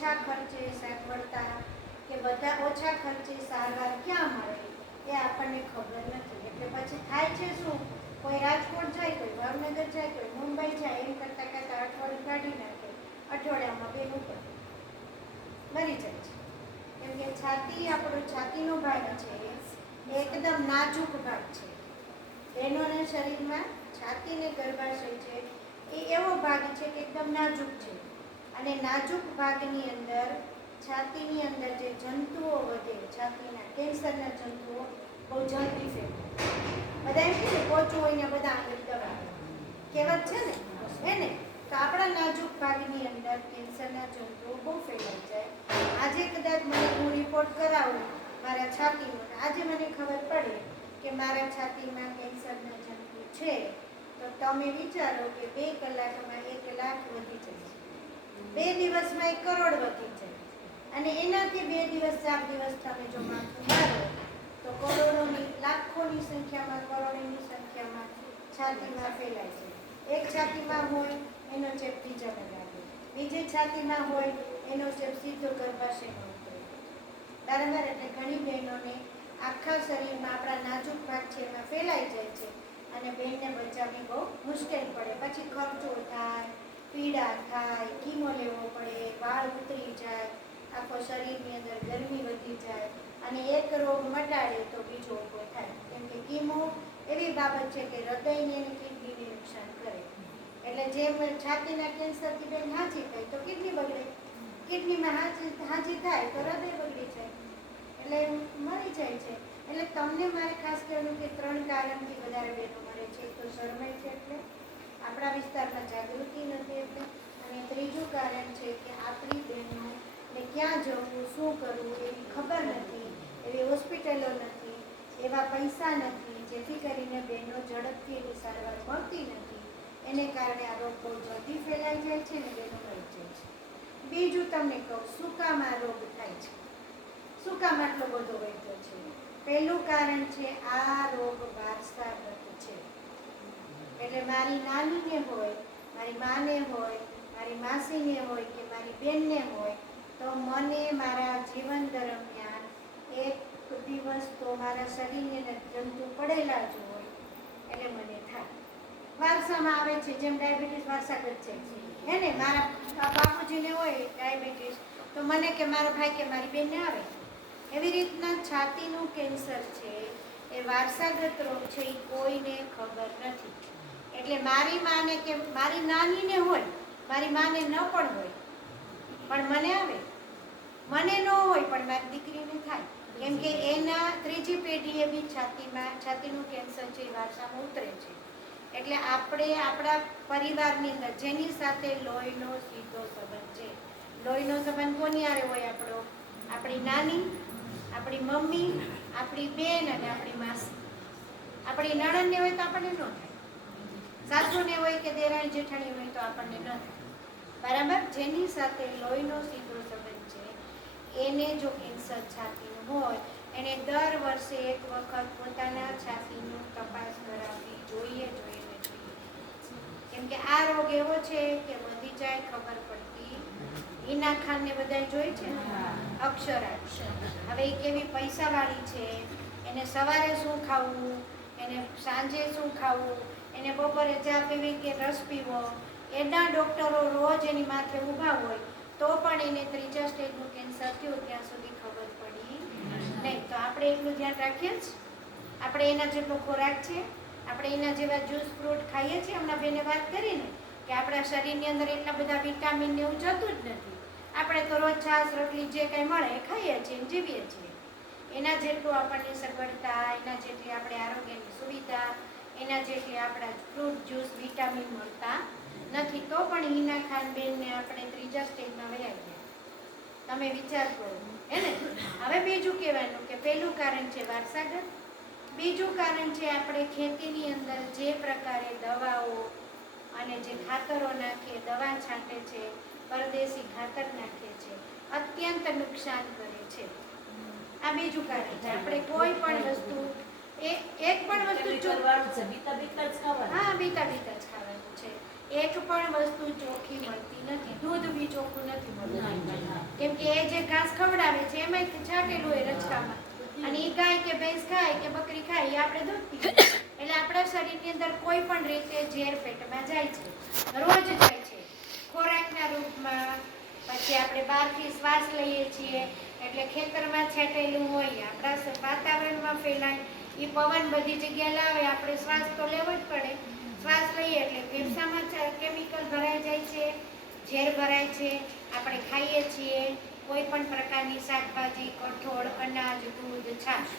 ઓછા ખર્ચે સગવડતા કે બધા ઓછા ખર્ચે સારવાર ક્યાં મળે એ આપણને ખબર નથી. એટલે પછી થાય છે શું, કોઈ રાજકોટ જાય, કોઈ ભાવનગર જાય, કોઈ મુંબઈ જાય, એમ કરતાં કરતાં અઠવાડિયું કાઢી નાખે, અઠવાડિયામાં બેન ઉપર મરી જાય છે. કેમ કે છાતી, આપણો છાતીનો ભાગ છે એ એકદમ નાજુક ભાગ છે. બહેનોના શરીરમાં છાતી ને ગર્ભાશય છે એ એવો ભાગ છે કે એકદમ નાજુક છે. અને નાજુક ભાગની અંદર, છાતીની અંદર જે જંતુઓ વધે, છાતીના કેન્સરના જંતુઓ બહુ જલ્દી ફેલાય. બધા એમ કે પોચું હોય ને બધા આંગળી દબાવે, કહેવત છે ને એને. તો આપણા નાજુક ભાગની અંદર કેન્સરના જંતુઓ બહુ ફેલાઈ જાય. આજે કદાચ હું રિપોર્ટ કરાવું મારા છાતીનો, આજે મને ખબર પડે કે મારા છાતીમાં કેન્સરના જંતુ છે, તો તમે વિચારો કે 2 કલાકમાં 1 લાખ વધી જાય, 2 દિવસમાં 1 કરોડ વધી જાય. અને એનાથી 2 દિવસ 4 દિવસ તમે જો માથું મારો તો કરોડોની, લાખોની સંખ્યામાં, કરોડોની સંખ્યામાં છાતીમાં ફેલાય છે. એક છાતીમાં હોય એનો ચેપ બીજાને લાગે, બીજી છાતીમાં હોય એનો ચેપ સીધો ગર્ભાશયમાં ઉતરે. બરાબર. એટલે ઘણી બહેનોને આખા શરીરમાં આપણા નાજુક ભાગ છે એમાં ફેલાઈ જાય છે અને બેનને બચાવવી બહુ મુશ્કેલ પડે. પછી ખર્ચો થાય, પીડા થાય, કીમો લેવો પડે, વાળ ઉતરી જાય, આખો શરીરની અંદર ગરમી વધી જાય અને એક રોગ મટાડે તો બીજો ઊભો થાય. કેમ કે કીમો એવી બાબત છે કે હૃદયને અને કિડનીને નુકસાન કરે. એટલે જેમ છાતીના કેન્સરથી બેન હાજી થાય તો કિડની બગડે, કિડનીમાં હાજી થાય તો હૃદય બગડી જાય, એટલે મરી જાય છે. એટલે તમને મારે ખાસ કહેવાનું કે 3 કારણથી વધારે બહેનો મરે છે. એક તો શરમાય છે એટલે, આપણા વિસ્તારમાં જાગૃતિ નથી એટલે, અને ત્રીજું કારણ છે કે આપણી બહેનોને ક્યાં જવું, શું કરવું એવી ખબર નથી, એવી હોસ્પિટલો નથી, એવા પૈસા નથી, જેથી કરીને બહેનો ઝડપથી એની સારવાર મળતી નથી. એને કારણે આ રોગ બહુ જલ્દી ફેલાઈ જાય છે અને બહેનો મરી જાય છે. બીજું તમને કહું, શું કામ આ રોગ થાય છે, શું કામ આટલો બધો વધ્યો છે? પહેલું કારણ છે આ રોગ વારસાગત છે. એટલે મારી નાનીને હોય, મારી માને હોય, મારી માસીને હોય કે મારી બેનને હોય, તો મને મારા જીવન દરમિયાન એક દિવસ તો મારા શરીરને જંતુ પડેલા જ હોય એટલે મને થાય. વારસામાં આવે છે, જેમ ડાયાબિટીસ વારસાગત છે હે ને. મારા બાપુજીને હોય ડાયાબિટીસ તો મને કે મારો ભાઈ કે મારી બેનને આવે. એવી રીતના છાતીનું કેન્સર છે એ વારસાગત રોગ છે, એ કોઈને ખબર નથી. એટલે મારી માને કે મારી નાનીને હોય, મારી માને ન પણ હોય પણ મને આવે, મને ન હોય પણ મારી દીકરીને થાય. કેમ કે એના ત્રીજી પેઢીએ બી છાતીનું કેન્સર છે એ વારસામાં ઉતરે છે. એટલે આપણે આપણા પરિવારની અંદર જેની સાથે લોહીનો સીધો સંબંધ છે, લોહીનો સંબંધ કોની હારે હોય આપણો? આપણી નાની, આપણી મમ્મી, આપણી બેન અને આપણી માસી. આપણી નણંદને હોય તો આપણને ન થાય, સાસુને હોય કે દેરાણી જેઠાણી હોય તો આપણને ન થાય. બરાબર. જેની સાથે લોહીનો સીધો સંબંધ છે એને જો કેન્સર છાતીનું હોય, એને દર વર્ષે 1 વખત પોતાના છાતીનું તપાસ કરાવવી જોઈએ. કેમ કે આ રોગ એવો છે કે વધી જાય ખબર પડતી. હિના ખાનને બધા જોઈ છે ને, અક્ષરા. હવે એ કેવી પૈસાવાળી છે, એને સવારે શું ખાવું, એને સાંજે શું ખાવું, એને બપોરે ચા પીવી કે રસ પીવો, એના ડૉક્ટરો રોજ એની માથે ઊભા હોય તો પણ એને 3જા સ્ટેજનું કેન્સર થયું ત્યાં સુધી ખબર પડી નહીં. તો આપણે એટલું ધ્યાન રાખીએ જ, આપણે એના જેટલો ખોરાક છે, આપણે એના જેવા જ્યુસ ફ્રૂટ ખાઈએ છીએ. હમણાં બેને વાત કરીને કે આપણા શરીરની અંદર એટલા બધા વિટામિન ને એવું જતું જ નથી. આપણે તો રોજ છાશ રોટલી જે કંઈ મળે એ ખાઈએ છીએ, જીવીએ છીએ. એના જેટલું આપણને સગવડતા, એના જેટલી આપણે આરોગ્યની સુવિધા, એના જેટલી આપણા ફ્રૂટ જ્યુસ વિટામિન મળતા નથી. તો પણ હિના ખાન બેનને આપણે 3જા સ્ટેજમાં વયા ગયા. તમે વિચાર કરો હે ને. હવે બીજું કહેવાનું કે પહેલું કારણ છે વારસાગત, બીજું કારણ છે આપણે ખેતીની અંદર જે પ્રકારે દવાઓ અને જે ખાતરો નાખે, દવા છાંટે છે, પરદેશી ખાતર નાખે છે, અત્યંત નુકસાન કરે છે. આ બીજું કારણ છે. આપણે કોઈ પણ વસ્તુ એક પણ વસ્તુ હા બીતા જ ખાવાનું છે. એક પણ વસ્તુ ચોખ્ખી મળતી નથી. દૂધ બી ચોખ્ખું નથી મળતું. કેમ કે એ જે ઘાસ ખવડાવે છે એમાં છાંટેલું હોય રચકામાં, અને એ ગાય કે ભેંસ ખાય કે બકરી ખાય એ આપણે દૂધ પીએ, એટલે આપણા શરીરની અંદર કોઈ પણ રીતે ઝેર પેટમાં જાય છે, રોજ જાય છે ખોરાકના રૂપમાં. પછી આપણે બહારથી શ્વાસ લઈએ છીએ એટલે ખેતરમાં છાંટેલું હોય આપણા વાતાવરણમાં ફેલાય, એ પવન બધી જગ્યાએ લાવે, આપણે શ્વાસ તો લેવો જ પડે. શ્વાસ લઈએ એટલે ફેફસામાં કેમિકલ ભરાઈ જાય છે, ઝેર ભરાય છે, આપણે ખાઈએ છીએ કોઈ પણ પ્રકારની શાકભાજી, કઠોળ, અનાજ, દૂધ, છાશ,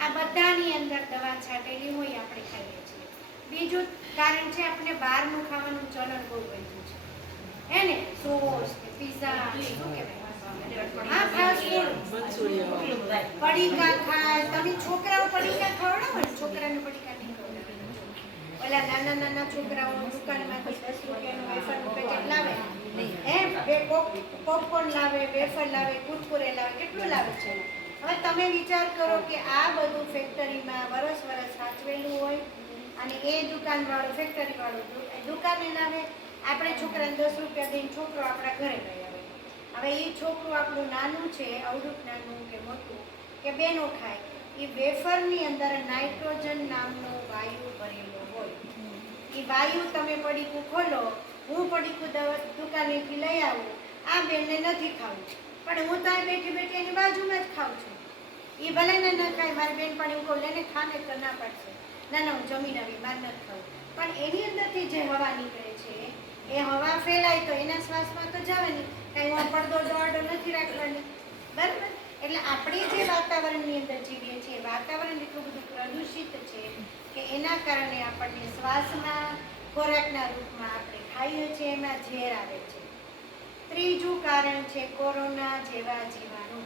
આ બધાની અંદર દવા છાંટેલી હોય આપણે ખાઈએ છીએ. બીજું કારણ છે આપણે બહારનું ખાવાનું ચલણ બહુ વધ્યું છે, હે ને? સોસ, પિઝા, શું કહેવાય, હા, ફાસ્ટ ફૂડ, પડીકા ખાય. તમે છોકરાઓ પડીકા ખવડાવો ને, છોકરાને પડીકા નહીં ખવડાવે. ઓલા નાના નાના છોકરાઓ દુકાનમાંથી 10 રૂપિયાનું વેફરનું પેકેટ લાવે, પોપકોર્ન લાવે, વેફર લાવે, કુરકુરે લાવે, કેટલું લાવે છે. હવે તમે વિચાર કરો કે આ બધું ફેક્ટરીમાં વરસ સાચવેલું હોય, અને એ દુકાનવાળો, ફેક્ટરીવાળો દુકાને લાવે, આપણે છોકરાને 10 રૂપિયા દઈને છોકરો આપણા ઘરે લઈ આવે. હવે એ છોકરું આપણું નાનું છે, અવળું નાનું કે મોટું કે બેનો ખાય, એ વેફરની અંદર નાઇટ્રોજન નામનો વાયુ ભરેલો હોય. એ વાયુ તમે પડીકું ખોલો, હું પડીકું દુકાનેથી લઈ આવું, આ બેનને નથી ખાવું, પણ હું તો બેઠી બેઠી એની બાજુમાં જ ખાઉં છું. એ ભલે ને ન ખાય, મારી બેન પણ એવું કહું, લેને ખાને તો ના પાડશે, ના ના હું જમીન આવી, મારે નથી ખાવું. પણ એની અંદરથી જે હવા નીકળે છે એ હવા ફેલાય તો એના શ્વાસમાં તો જવાની, કાંઈ હું પડદો દોડો નથી રાખવાની, બરાબર? એટલે આપણે જે વાતાવરણની અંદર જીવીએ છીએ, વાતાવરણ એટલું બધું પ્રદૂષિત છે કે એના કારણે આપણને શ્વાસમાં, ખોરાકના રૂપમાં આપણે ખાઈએ છીએ એમાં ઝેર આવે છે. ત્રીજું કારણ છે કોરોના જેવા જીવાણુ,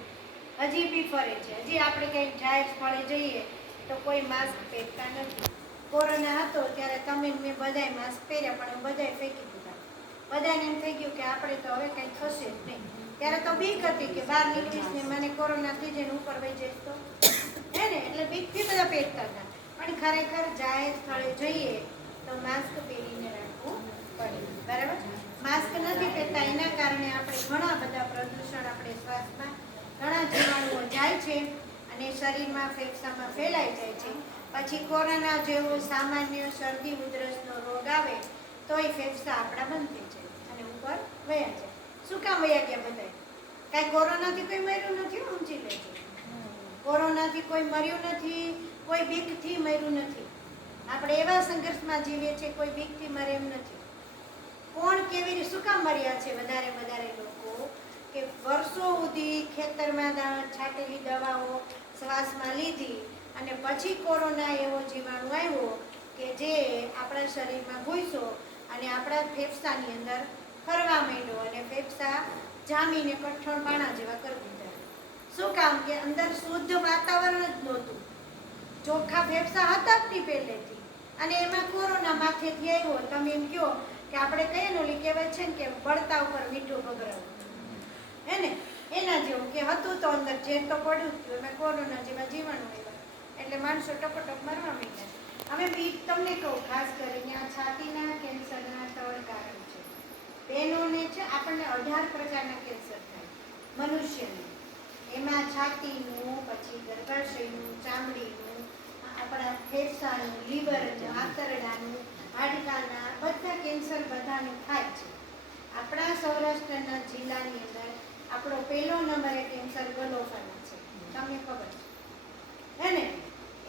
હજી બી ફરે છે. હજી આપણે કંઈક જાહેર સ્થળે જઈએ તો કોઈ માસ્ક પહેરતા નથી. કોરોના હતો ત્યારે તમે મેં બધાએ માસ્ક પહેર્યા, પણ બધાએ ફેંકી દીધા. બધાને એમ થઈ ગયું કે આપણે તો હવે કંઈ થશે જ નહીં. ત્યારે તો બીક હતી કે બહાર નીકળીશ ને મને કોરોના થઈ જાય ને ઉપર વહી જઈશ તો, હે ને? એટલે બીકથી બધા પહેરતા હતા. પણ ખરેખર જાહેર સ્થળે જઈએ તો માસ્ક પહેરીને રાખવું પડે, બરાબર? માસ્ક નથી પહેરતા એના કારણે આપણે ઘણા બધા પ્રદૂષણ, આપણે શ્વાસમાં ઘણા જીવાણુઓ જાય છે અને શરીરમાં, ફેફસામાં ફેલાઈ જાય છે. પછી કોરોના જેવો સામાન્ય શરદી ઉધરસનો રોગ આવે તોય ફેફસા આપણા બંધ થઈ જાય અને ઉપર વયા જાય. શું કામ વયા ગયા બધા? કાંઈ કોરોનાથી કોઈ મર્યું નથી, ઊંચી લેજો. કોરોનાથી કોઈ મર્યું નથી, કોઈ બીકથી મર્યું નથી. આપણે એવા સંઘર્ષમાં જીવીએ છીએ, કોઈ બીકથી મરે એમ નથી. કોણ કેવી રીતે, શું કામ મર્યા છે વધારે લોકો? કે વર્ષો સુધી ખેતરમાં છાંટેલી દવાઓ શ્વાસમાં લીધી અને પછી કોરોના એવો જીવાણુ આવ્યો કે જે આપણા શરીરમાં ઘૂસ્યો અને આપણા ફેફસાની અંદર ફરવા માંડ્યો અને ફેફસા જામીને કઠણ પાણા જેવા કરી દીધા. શું કામ? કે અંદર શુદ્ધ વાતાવરણ જ નહોતું, ચોખ્ખા ફેફસા હતા જ નહીં પહેલેથી, અને એમાં કોરોના માથેથી આવ્યો. તમે એમ કહો કે આપણે કહીએ ને, ઓલી કહેવાય છે ને કે બળતા ઉપર મીઠું ભભરાવું, હે ને? એના જેવું કે હતું તો અંદર ઝેર તો પડ્યું જ હતું, એમાં કોરોના જેવા જીવાણુ આવ્યા એટલે માણસો ટપોટપ મરવા માંડ્યા. હવે બી તમને કહું, ખાસ કરીને આ છાતીના કેન્સરના 3 કારણ છે. બહેનોને છે આપણને 18 પ્રકારના કેન્સર થાય મનુષ્યને. એમાં છાતીનું, પછી ગર્ભાશયનું, ચામડીનું, આપણા ફેફસાનું, લીવરનું, આંતરડાનું, હાડકાના, બધા કેન્સર બધાને થાય છે. આપણા સૌરાષ્ટ્રના જિલ્લાની અંદર આપણો પહેલો નંબરે કેન્સર ગલોફાનો છે, તમને ખબર છે, હે ને?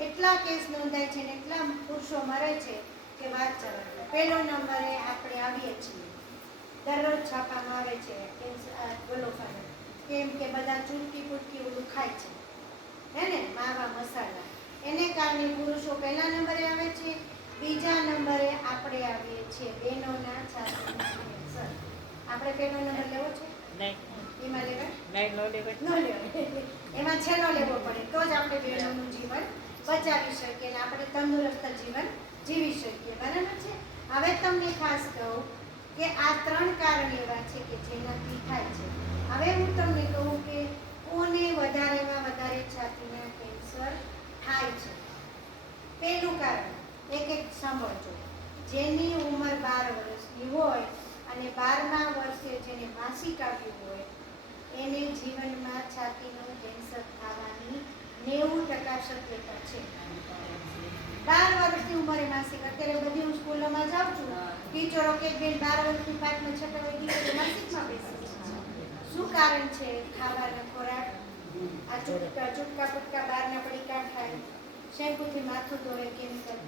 એટલા કેસ નોંધાય છે ને એટલા પુરુષો મરે છે કે વાત ચાલે. પહેલો નંબરે આપણે આવીએ છીએ, દરરોજ છાપામાં આવે છે કેન્સર ગલોફાનો, કેમ કે બધા ચૂટકી પૂટકી ઓલું ખાય છે, હે ને? માવા મસાલા, એને કારણે પુરુષો પહેલા નંબરે આવે છે. બીજા નંબરે આપણે આવીએ છીએ બહેનોના છાતીના કેન્સર. આપણે પહેલો નંબર લેવો છે? એમાં લેવાય? એમાં છેલ્લો લેવો પડે તો જ આપણે બહેનોનું જીવન બચાવી શકીએ અને આપણે તંદુરસ્ત જીવન જીવી શકીએ, બરાબર છે? હવે તમને ખાસ કહું કે આ 3 કારણ એવા છે કે જેનાથી થાય છે. હવે હું તમને કહું કે કોને વધારેમાં વધારે છાતીના કેન્સર થાય છે. પહેલું કારણ એક સાંભળજો. જેની ઉંમર 12 વર્ષની હોય અને 12મા વર્ષે જેને માસિક આવ્યું હોય એને છાતીનું કેન્સર થવાની 90% શક્યતા છે. 12 વર્ષની ઉંમરે માસિક. અત્યારે બધી હું સ્કૂલોમાં જાઉં છું, ટીચરો કે બેન 12 વર્ષની 5માં 6 વાગે દીકરી માસિકમાં બેસે છે. શું કારણ છે? ખાવાનો ખોરાક, આ ચૂટકા પુટકા બહારના પડીકા ખાય, શેમ્પૂથી માથું ધોવે, કેન્સર.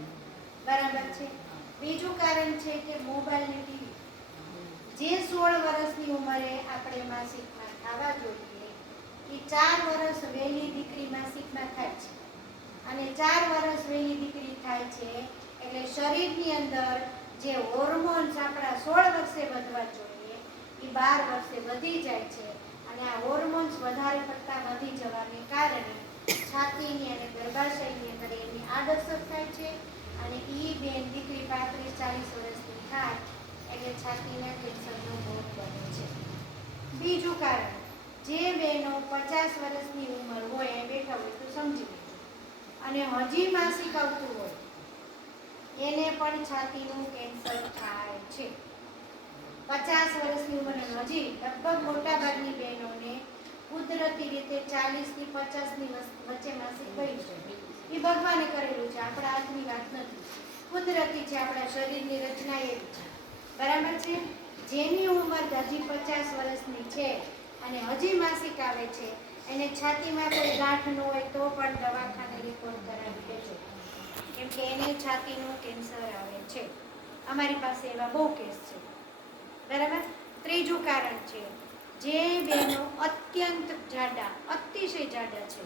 બરાબર છે. બીજું કારણ છે કે મોબાઈલ ને ટીવી. જે 16 વર્ષની ઉંમરે આપણે માસિકમાં થવા જોઈએ એ 4 વર્ષ વહેલી દીકરી માસિકમાં થાય છે. અને 4 વર્ષ વહેલી દીકરી થાય છે એટલે શરીરની અંદર જે હોર્મોન્સ આપણા 16 વર્ષે વધવા જોઈએ એ 12 વર્ષે વધી જાય છે. અને આ હોર્મોન્સ વધારે પડતા વધી જવાને કારણે છાતીની અને ગર્ભાશયની અંદર એની આડઅસર થાય છે. અને એ બેન દીકરી 35-40 વર્ષની થાય એટલે છાતીના કેન્સરનો ભોગ બને છે. બીજું કારણ, જે બહેનો 50 વર્ષની ઉંમર હોય એ બેઠા હોય તો સમજી લેજો અને હજી માસિક આવતું હોય એને પણ છાતીનું કેન્સર થાય છે. 50 વર્ષની ઉંમરે હજી લગભગ મોટા ભાગની બહેનોને કુદરતી રીતે 40 થી 50 ની વચ્ચે માસિક પડી છે. એ ભગવાને કરેલું છે, આપણા હાથની વાત નથી, કુદરતી છે, આપણા શરીરની રચના એવી છે. બરાબર છે. જેની ઉંમર હજી 50 વર્ષની છે અને હજી માસિક આવે છે એને છાતીમાં કોઈ ગાંઠ ન હોય તો પણ દવાખાને રિપોર્ટ કરાવી દેજો, કેમ કે એને છાતીનું કેન્સર આવે છે. અમારી પાસે એવા બહુ કેસ છે. બરાબર. ત્રીજું કારણ છે, જે બહેનો અત્યંત જાડા, અતિશય જાડા છે.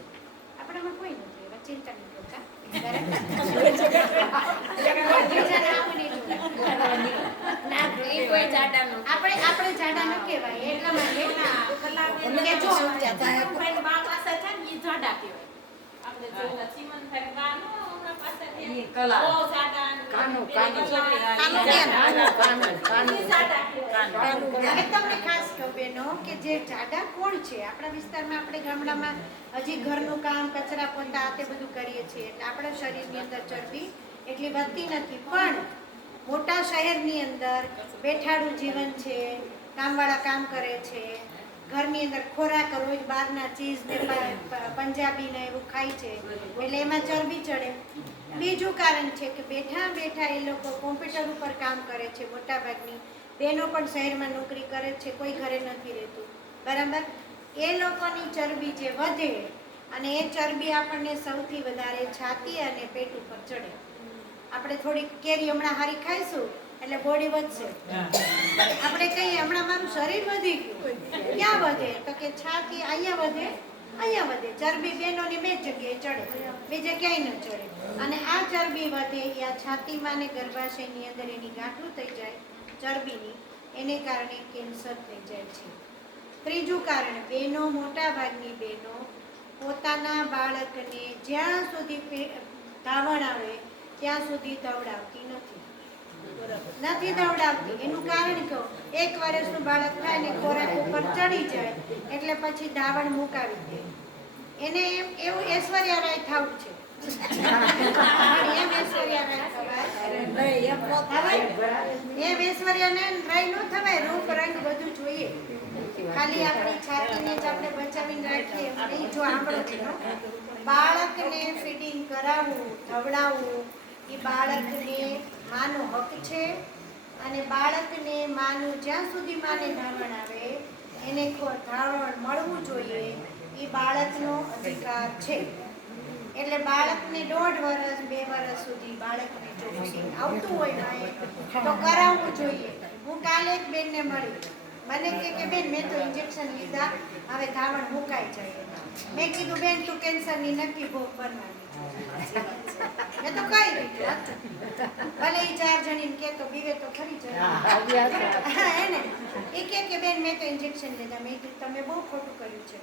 આપણામાં કોઈ નથી, એવા ચિંતા નહીં કરતા. આપણે જાડા ન કહેવાય એટલા માટે તમને ખાસ કહું બહેનો કે જે જાડા કોણ છે આપણા વિસ્તારમાં, આપણે ગામડામાં હજી ઘરનું કામ, કચરા પોતા આ તે બધું કરીએ છીએ એટલે આપણા શરીરની અંદર ચરબી એટલી વધતી નથી. પણ મોટા શહેરની અંદર બેઠાડું જીવન છે, કામવાળા કામ કરે છે, ઘરની અંદર ખોરાક રોજ બહારના ચીઝ ને પંજાબી ને એવું ખાય છે એટલે એમાં ચરબી ચડે. બીજું કારણ છે કે બેઠા બેઠા એ લોકો કોમ્પ્યુટર ઉપર કામ કરે છે. મોટા ભાગની બહેનો પણ શહેરમાં નોકરી કરે છે, કોઈ ઘરે નથી રહેતું. બરાબર. એ લોકોની ચરબી જે વધે અને એ ચરબી આપણને સૌથી વધારે છાતી અને પેટ ઉપર ચડે. આપણે થોડીક કેરી હમણાં હારી ખાઈશું એટલે બોડી વધશે. આપણે કહીએ હમણાં મારું શરીર વધી ગયું, ક્યાં વધે? તો કે છાતી અહીંયા વધે, અહીંયા વધે. ચરબી બહેનોની બે જગ્યાએ ચડે, બીજે ક્યાંય ન ચડે. અને આ ચરબી વધે એ આ છાતીમાં ને ગર્ભાશયની અંદર એની ગાંઠો થઈ જાય ચરબીની, એને કારણે કેન્સર થઈ જાય છે. ત્રીજું કારણ, બહેનો, મોટા ભાગની બહેનો પોતાના બાળકને જ્યાં સુધી ધાવણ આવે ત્યાં સુધી દવડાવતી નથી. દવડાવતી. એનું કારણ કહું, 1 વર્ષનું બાળક થાય ને ખોરાક ઉપર ચડી જાય એટલે પછી ધાવણ મુકાવી દે. એને એવું ઐશ્વર્યા રાય થવું છે. એમ ઐશ્વર્યા રાય નો થવાય. રૂપ રંગ બધું જોઈએ, ખાલી આપણી છાતીને જ આપણે બચાવીને રાખીએ નહીં. જો આપણો બાળકને ફીડિંગ કરાવવું, ધવડાવવું એ બાળકને માનો હક છે. અને બાળકને માનું જ્યાં સુધી માને ધાવણ આવે એને ધાવણ મળવું જોઈએ એ બાળકનો અધિકાર છે. એટલે બાળકને 1.5 વર્ષ 2 વર્ષ સુધી બાળકને જો ફીડિંગ આવતું હોય તો કરાવવું જોઈએ. હું કાલે એક બેનને મળી, મને કે બેન મેં તો ઇન્જેક્શન લીધા, હવે ધાવણ મુકાઈ જાય. મેં કીધું બેન તું કેન્સરની નથી ભોગ બનવાની. મેં તો કહી દીધું, ભલે એ 4 જણીને કે તો બીવે તો ખરી જાય એને. એ કે બેન મેં તો ઇન્જેક્શન લીધા. મેં કીધું તમે બહુ ખોટું કર્યું છે.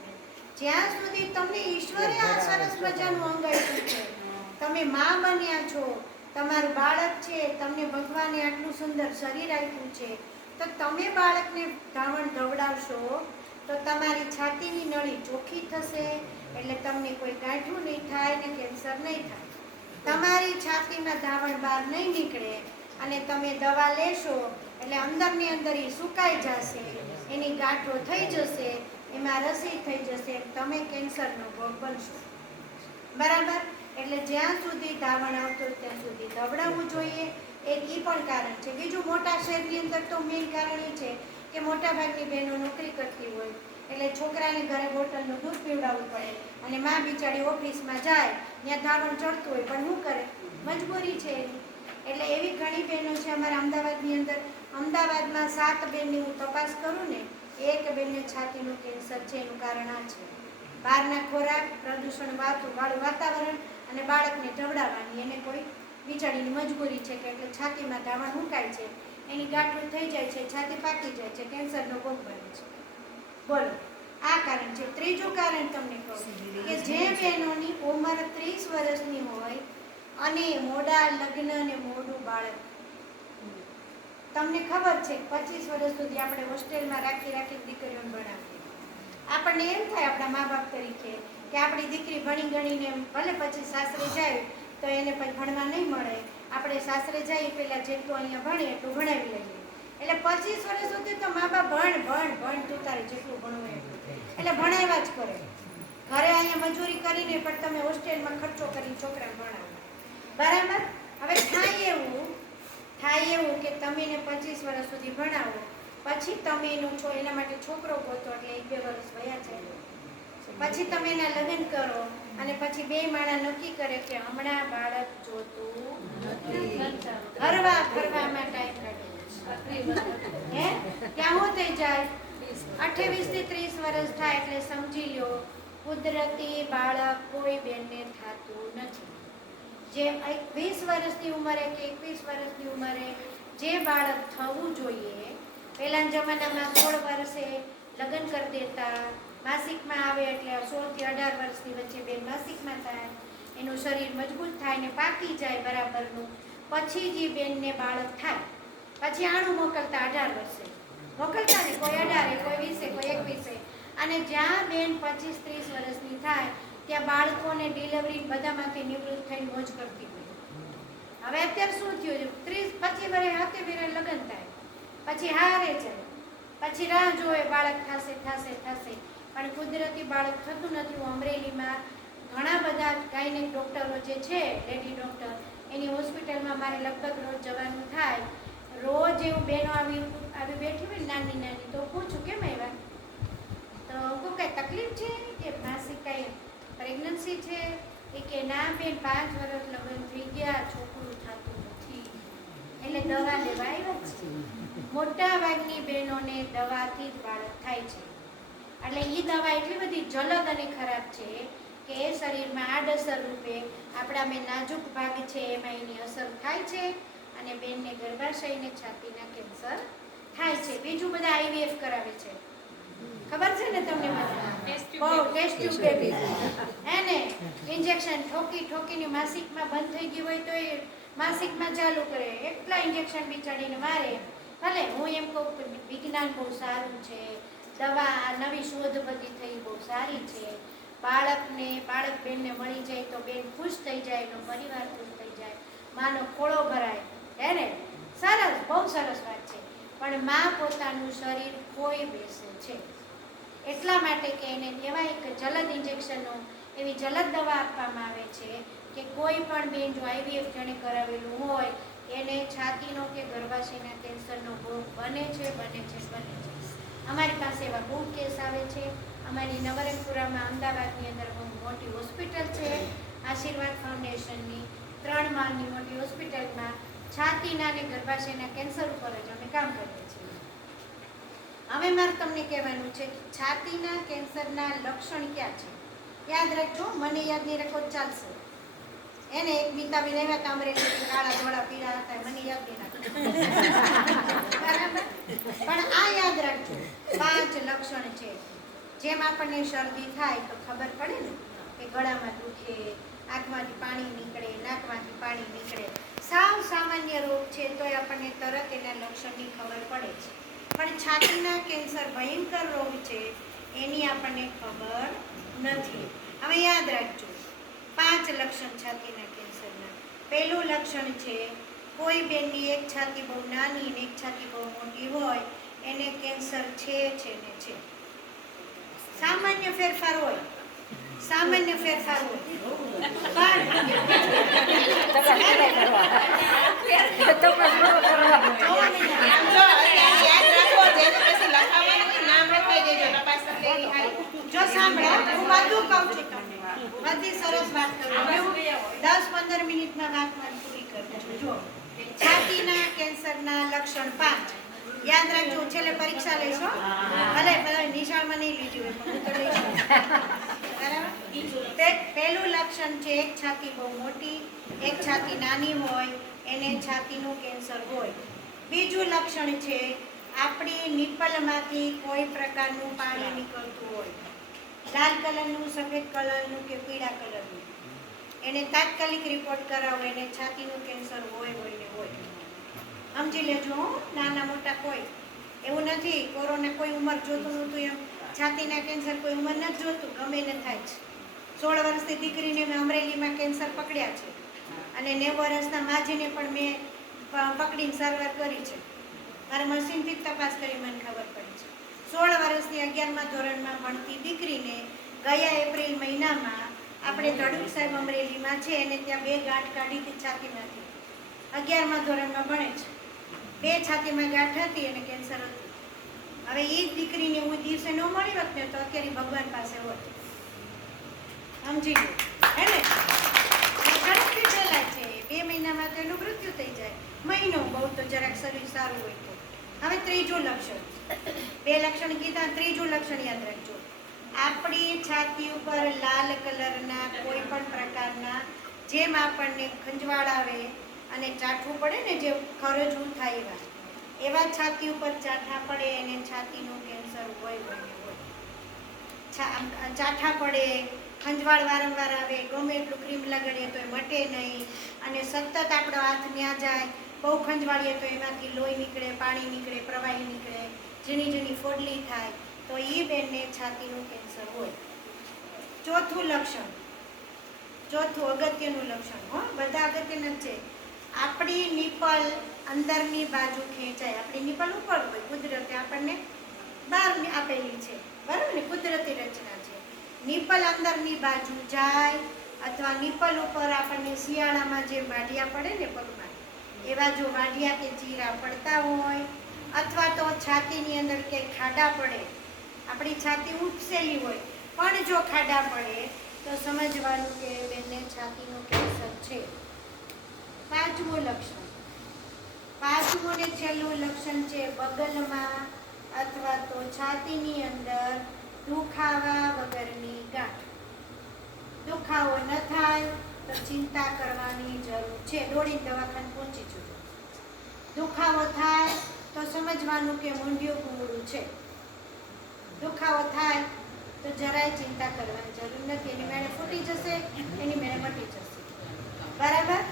જ્યાં સુધી તમને ઈશ્વરે આ સરસ મજાનું અંગ આપ્યું છે, તમે માં બન્યા છો, તમારું બાળક છે, તમને ભગવાને આટલું સુંદર શરીર આપ્યું છે, તો તમે બાળકને ધાવણ ધવડાવશો તો તમારી છાતીની નળી ચોખ્ખી થશે એટલે તમને કોઈ ગાંઠું નહીં થાય ને કેન્સર નહીં થાય. તમારી છાતીમાં ધાવણ બહાર નહીં નીકળે અને તમે દવા લેશો એટલે અંદરની અંદર એ સુકાઈ જશે, એની ગાંઠો થઈ જશે, એમાં રસી થઈ જશે, તમે કેન્સરનો ભોગ બનશો. બરાબર? એટલે જ્યાં સુધી ધાવણ આવતો હોય ત્યાં સુધી ધવડાવવું જોઈએ. એક ઈ પણ કારણ છે. બીજું, મોટા શહેરની અંદર તો મેઇન કારણ એ છે કે મોટા ભાગની બહેનો નોકરી કરતી હોય એટલે છોકરાને ઘરે બોટલનું દૂધ પીવડાવવું પડે અને માં બિચારી ઓફિસમાં જાય, ત્યાં ધાવણ ચડતું હોય પણ શું કરે, મજબૂરી છે એની. એટલે એવી ઘણી બહેનો છે અમારા અમદાવાદની અંદર. અમદાવાદમાં 7 બેનની હું તપાસ કરું ને, એક બેનને છાતીનું કેન્સર છે. એનું કારણ આ છે, બહારના ખોરાક, પ્રદૂષણ વાળું વાતાવરણ અને બાળકને ઢવડાવવાની. એને કોઈ બિચારીની મજબૂરી છે કે એટલે છાતીમાં ધાવણ મુકાય છે, એની ગાંઠો થઈ જાય છે, છાતી પાકી જાય છે, કેન્સરનો ભોગ બને છે. બોલો, આ કારણ છે. ત્રીજું કારણ તમને કહું કે જે બહેનોની ઉંમર 30 વર્ષની હોય અને મોડા લગ્ન અને મોડું બાળક, તમને ખબર છે 25 વર્ષ સુધી આપણે હોસ્ટેલમાં રાખી દીકરીઓને ભણાવીએ. આપણને એમ થાય આપણા મા બાપ તરીકે કે આપણી દીકરી ભણી ગણીને ભલે પછી સાસરે જાય તો એને પછી ભણવા નહીં મળે, આપણે સાસરે જઈએ પહેલાં જેટલું અહીંયા ભણે એટલું ભણાવી લઈએ. એટલે 25 વર્ષ સુધી તો મા બાપ ભણ તું તારે જેટલું ભણવું એટલું, એટલે ભણાવ્યા જ કરે. ઘરે અહીંયા મજૂરી કરીને પણ તમે હોસ્ટેલમાં ખર્ચો કરી છોકરાને ભણાવો. બરાબર? હવે થાય એવું કે તમે એને 25 વર્ષ સુધી ભણાવો, પછી તમે એના માટે છોકરો ગોતો એટલે 1-2 વર્ષ વયા જાય, પછી તમે એના લગ્ન કરો અને પછી બે માણા નક્કી કરે કે હમણાં બાળક જોતું નથી, ફરવામાં ટાઈમ કાઢે. ત્યાં શું થઈ જાય, 28 થી 30 વર્ષ થાય એટલે સમજી લો કુદરતી બાળક કોઈ બેનને થતું નથી. જે 20 વર્ષની ઉંમરે કે 21 વર્ષની ઉંમરે જે બાળક થવું જોઈએ, પહેલાના જમાનામાં 16 વર્ષે લગ્ન કરી દેતા, માસિકમાં આવે એટલે 16 થી 18 વર્ષની વચ્ચે બેન માસિકમાં થાય, એનું શરીર મજબૂત થાય ને પાકી જાય બરાબરનું, પછી જે બેનને બાળક થાય પછી આણું મોકલતા 18 વર્ષે મોકલતા ને, કોઈ 18, કોઈ 20, કોઈ 21. અને જ્યાં બેન 25-30 વર્ષની થાય ત્યાં બાળકોને ડિલિવરી બધામાંથી નિવૃત્ત થઈને મોજ કરતી હોય. હવે અત્યારે શું થયું, 30-25 વર્ષે હાથે બેરે લગ્ન થાય, પછી હારે જાય, પછી રાહ જોવે બાળક થશે, પણ કુદરતી બાળક થતું નથી. હું અમરેલીમાં ઘણા બધા ગાયનેક ડૉક્ટરો જે છે, લેડી ડૉક્ટર, એની હોસ્પિટલમાં મારે લગભગ રોજ જવાનું થાય. રોજ એવું બહેનો આવી બેઠી હોય નાની, તો પૂછું કેમ આવ્યા, તો કોઈ કઈ તકલીફ છે કે માસિક કઈ પ્રેગ્નન્સી છે, એ કે ના બેન 5 વર્ષ લગ્ન થઈ ગયા, છોકરું થતું નથી, એટલે દવા લેવા આવ્યા છે. મોટા ભાગની બહેનોને દવાથી જ બાળક થાય છે. એટલે એ દવા એટલી બધી જલદ અને ખરાબ છે કે એ શરીરમાં આડઅસર રૂપે આપણા મેં નાજુક ભાગ છે એમાં એની અસર થાય છે અને બેનને ગર્ભાશયને છાતીના કેન્સર થાય છે. બીજું બધા IVF કરાવે છે, ખબર છે ને તમને? ટેસ્ટ ટ્યુબ બેબી, એને ઇન્જેક્શન ઠોકીને માસિકમાં બંધ થઈ ગયું હોય તો એ માસિકમાં ચાલુ કરે, એટલા ઇન્જેક્શન બિચારીને મારે. ભલે હું એમ કહું કે વિજ્ઞાન બહુ સારું છે, દવા નવી શોધ બધી થઈ બહુ સારી છે, બાળક બેનને મળી જાય તો બેન ખુશ થઈ જાય, એનો પરિવાર ખુશ થઈ જાય, માનો ખોળો ભરાય, હે ને? સરસ, બહુ સરસ વાત છે. પણ માં પોતાનું શરીર ખોઈ બેસે છે એટલા માટે કે એને એવા એક જલદ ઇન્જેક્શનો, એવી જલદ દવા આપવામાં આવે છે કે કોઈ પણ બેન જો IVF જેણે કરાવેલું હોય એને છાતીનો કે ગર્ભાશયના કેન્સરનો ભોગ બને છે. અમારી પાસે એવા બહુ કેસ આવે છે. અમારી નવરંગપુરામાં અમદાવાદની અંદર બહુ મોટી હોસ્પિટલ છે, આશીર્વાદ ફાઉન્ડેશનની 3 માળની મોટી હોસ્પિટલમાં છાતીના અને ગર્ભાશયના કેન્સર ઉપર જ અમે કામ કરીએ છીએ. હવે મારે તમને કહેવાનું છે કે છાતીના કેન્સરના લક્ષણ ક્યાં છે, યાદ રાખજો. મને યાદ નહીં રાખો ચાલશે. એને એક નીતાબેન આવ્યા હતા અમરેલી, કાળા ધોળા પીળા હતા, મને યાદ નહીં રાખો બરાબર, પણ આ યાદ રાખજો 5 લક્ષણ છે. જેમ આપણને શરદી થાય તો ખબર પડે ને કે ગળામાં દુખે, આંખમાંથી પાણી નીકળે, નાકમાંથી પાણી નીકળે, સાવ સામાન્ય રોગ છે તો આપણને તરત એના લક્ષણની ખબર પડે છે. પણ છાતીના કેન્સર ભયંકર રોગ છે એની આપણને ખબર નથી. હવે યાદ રાખજો 5 લક્ષણ છાતીના કેન્સરના. પહેલું લક્ષણ છે કોઈ બેનની એક છાતી બહુ નાની અને એક છાતી બહુ મોટી હોય, એને કેન્સર છે ને છે. સામાન્ય ફેરફાર હોય, સામાન્ય ફેરફાર હોય જો સાંભળો, હું બધું કહું છું તમને, બધી સરસ વાત કરું. 10-15 મિનિટમાં વાત મારી પૂરી કરું છું. જો છાતીના કેન્સરના લક્ષણ 5 યાદ રાખજો. છેલ્લે પરીક્ષા લેશો, ભલે નિશાળમાં નહીં લીધી હોય પણ હું તો લઈશ. બરાબર. પહેલું લક્ષણ છે એક છાતી બહુ મોટી, એક છાતી નાની હોય, એને છાતીનું કેન્સર હોય. બીજું લક્ષણ છે આપણી નિપલમાંથી કોઈ પ્રકારનું પાણી નીકળતું હોય, લાલ કલરનું, સફેદ કલરનું કે પીળા કલરનું. એને તાત્કાલિક રિપોર્ટ કરાવો, એને છાતીનું કેન્સર હોય ને હોય. સમજી લેજો, નાના મોટા કોઈ એવું નથી. કોરોના કોઈ ઉંમર જોતું નહોતું, એમ છાતીના કેન્સર કોઈ ઉંમર નથી જોતું, ગમે ને થાય છે. 16 વર્ષની દીકરીને મેં અમરેલીમાં કેન્સર પકડ્યા છે અને 90 વર્ષના માજીને પણ મેં પકડીને સારવાર કરી છે. મારે મશીનથી જ તપાસ કરી, મને ખબર પડી છે. 16 વર્ષની 11મા ધોરણમાં ભણતી દીકરીને ગયા એપ્રિલ મહિનામાં આપણે ધડુક સાહેબ અમરેલીમાં છે એને ત્યાં 2 ગાંઠ કાઢી હતી છાતીમાંથી. 11મા ધોરણમાં ભણે છે. 2 છાતીમાં ગાંઠ હતી અને કેન્સર હતું. હવે એ જ દીકરીને હું દિવસે ન મળી હોત ને તો અત્યારે ભગવાન પાસે હોત. સમજી લો, હે ને? ઝડપથી ફેલાય છે. 2 મહિનામાં તો એનું મૃત્યુ થઈ જાય. મહિનો બહુ તો જરાક શરીર સારું હોય તો. હવે ત્રીજું લક્ષણ, 2 લક્ષણ કીધા, ત્રીજું લક્ષણ યાદ રાખજો. આપણી છાતી ઉપર લાલ કલરના કોઈ પણ પ્રકારના, જેમ આપણને ખંજવાળ આવે અને ચાઠવું પડે ને, જે ખરજવું થાય એવા છાતી ઉપર ચાઠા પડે એને છાતીનું કેન્સર હોય. ચાઠા પડે, ખંજવાળ વારંવાર આવે, ગમે એટલું ક્રીમ લગાડીએ તો એ મટે નહીં અને સતત આપણો હાથ ન્યા જાય, બહુ ખંજવાળીએ તો એમાંથી લોહી નીકળે, પાણી નીકળે, પ્રવાહી નીકળે, ઝીણી ઝીણી ફોડલી થાય, તો એ બેનને છાતીનું કેન્સર હોય. ચોથું લક્ષણ, ચોથું અગત્યનું લક્ષણ, બધા અગત્યના છે. આપણી નિપલ અંદરની બાજુ ખેંચાય. આપણી નિપલ ઉપર હોય, કુદરતે આપણને બહાર આપેલી છે, બરાબર ને, કુદરતી રચના છે. નિપલ અંદરની બાજુ જાય અથવા નિપલ ઉપર આપણને શિયાળામાં જે વાઢિયા પડે ને પગમાં, એવા જો વાઢિયા કે ચીરા પડતા હોય, અથવા તો છાતીની અંદર ક્યાંય ખાડા પડે, આપણી છાતી ઉપસેલી હોય પણ જો ખાડા પડે તો સમજવાનું કે બેનને છાતીનું કેન્સર છે. પાંચમું લક્ષણ, પાંચમું ને છેલ્લું લક્ષણ છે બગલમાં અથવા તો છાતીની અંદર દુખાવા વગરની ગાંઠ. દુખાવો ન થાય તો ચિંતા કરવાની જરૂર છે, દોડીને દવાખાને પહોંચી જજો. દુખાવો થાય તો સમજવાનું કે મૂંઢિયું ગુંગળું છે. દુખાવો થાય તો જરાય ચિંતા કરવાની જરૂર નથી, એની મેળે ફૂટી જશે, એની મેળે મટી જશે, બરાબર.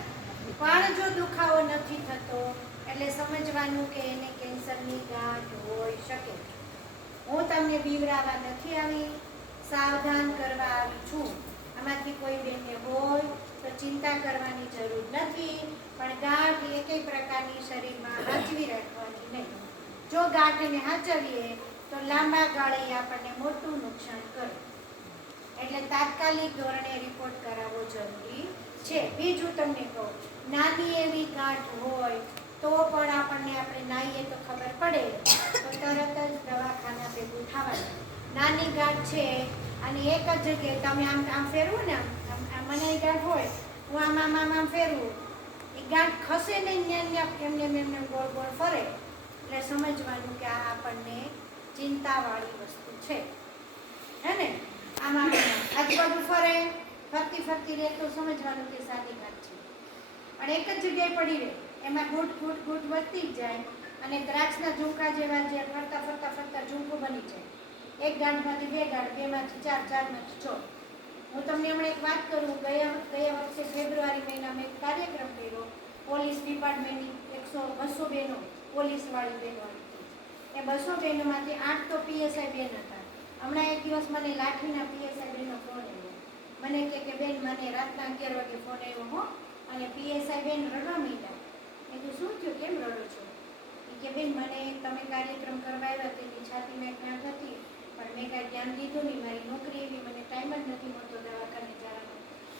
પણ જો દુખાવો નથી થતો એટલે સમજવાનું કે એને કેન્સરની ગાંઠ હોઈ શકે. હું તમને બીવરાવા નથી આવી, સાવધાન કરવા આવી છું. આમાંથી કોઈ બેનને હોય તો ચિંતા કરવાની જરૂર નથી, પણ ગાંઠ એકેય પ્રકારની શરીરમાં હાચવી રાખવાની નહીં. જો ગાંઠને હાચવીએ તો લાંબા ગાળે આપણને મોટું નુકસાન કરે, એટલે તાત્કાલિક ધોરણે રિપોર્ટ કરાવવો જરૂરી છે. બીજું તમને કહું, નાની એવી ગાંઠ હોય તો પણ આપણે નાહીએ તો ખબર પડે તો તરત જ દવાખાના ભેગું થવાનું. નાની ગાંઠ છે અને એક જ જગ્યાએ તમે આમ ફેરવું ને, આમ મને ગાંઠ હોય, હું આમ ફેરવું, એ ગાંઠ ખસે નહીં, એમને ગોળ ગોળ ફરે, એટલે સમજવાનું કે આ આપણને ચિંતાવાળી વસ્તુ છે, હે ને. આમાં આજુબાજુ ફરે, ફરતી રહે તો સમજવાનું કે સાદી ગાંઠ છે. અને એક જ જગ્યાએ પડી રહે, એમાં ઘૂંટ વધતી જ જાય અને દ્રાક્ષના ઝુમકા જેવા જે ફરતા ઝુમકો બની જાય. એક ગાંઠમાંથી 2 ગાંઠ, 2માંથી 4, 4માંથી 6. હું તમને હમણાં એક વાત કરું, ગયા વર્ષે ફેબ્રુઆરી મહિનામાં એક કાર્યક્રમ કર્યો પોલીસ ડિપાર્ટમેન્ટની. 200 બહેનો, પોલીસવાળી બહેનો હતી. એ 200 બહેનોમાંથી 8 તો પીએસઆઈ બેન હતા. હમણાં એક દિવસ મને લાઠીના પીએસઆઈ બેનનો ફોન આવ્યો. મને કે બેન, મને રાતના 11 વાગે ફોન આવ્યો અને પીએસઆઈ બેન રડવા માંડ્યા. મેં કીધું શું થયું, કેમ રડો છો? કે બેન, મને તમે કાર્યક્રમ કરવા આવ્યા તેની છાતીમાં એક ગાંઠ હતી, પણ મેં કાંઈ ધ્યાન દીધું નહીં. મારી નોકરી એવી, મને ટાઈમ જ નથી મળતો દવાખાને જવાનો.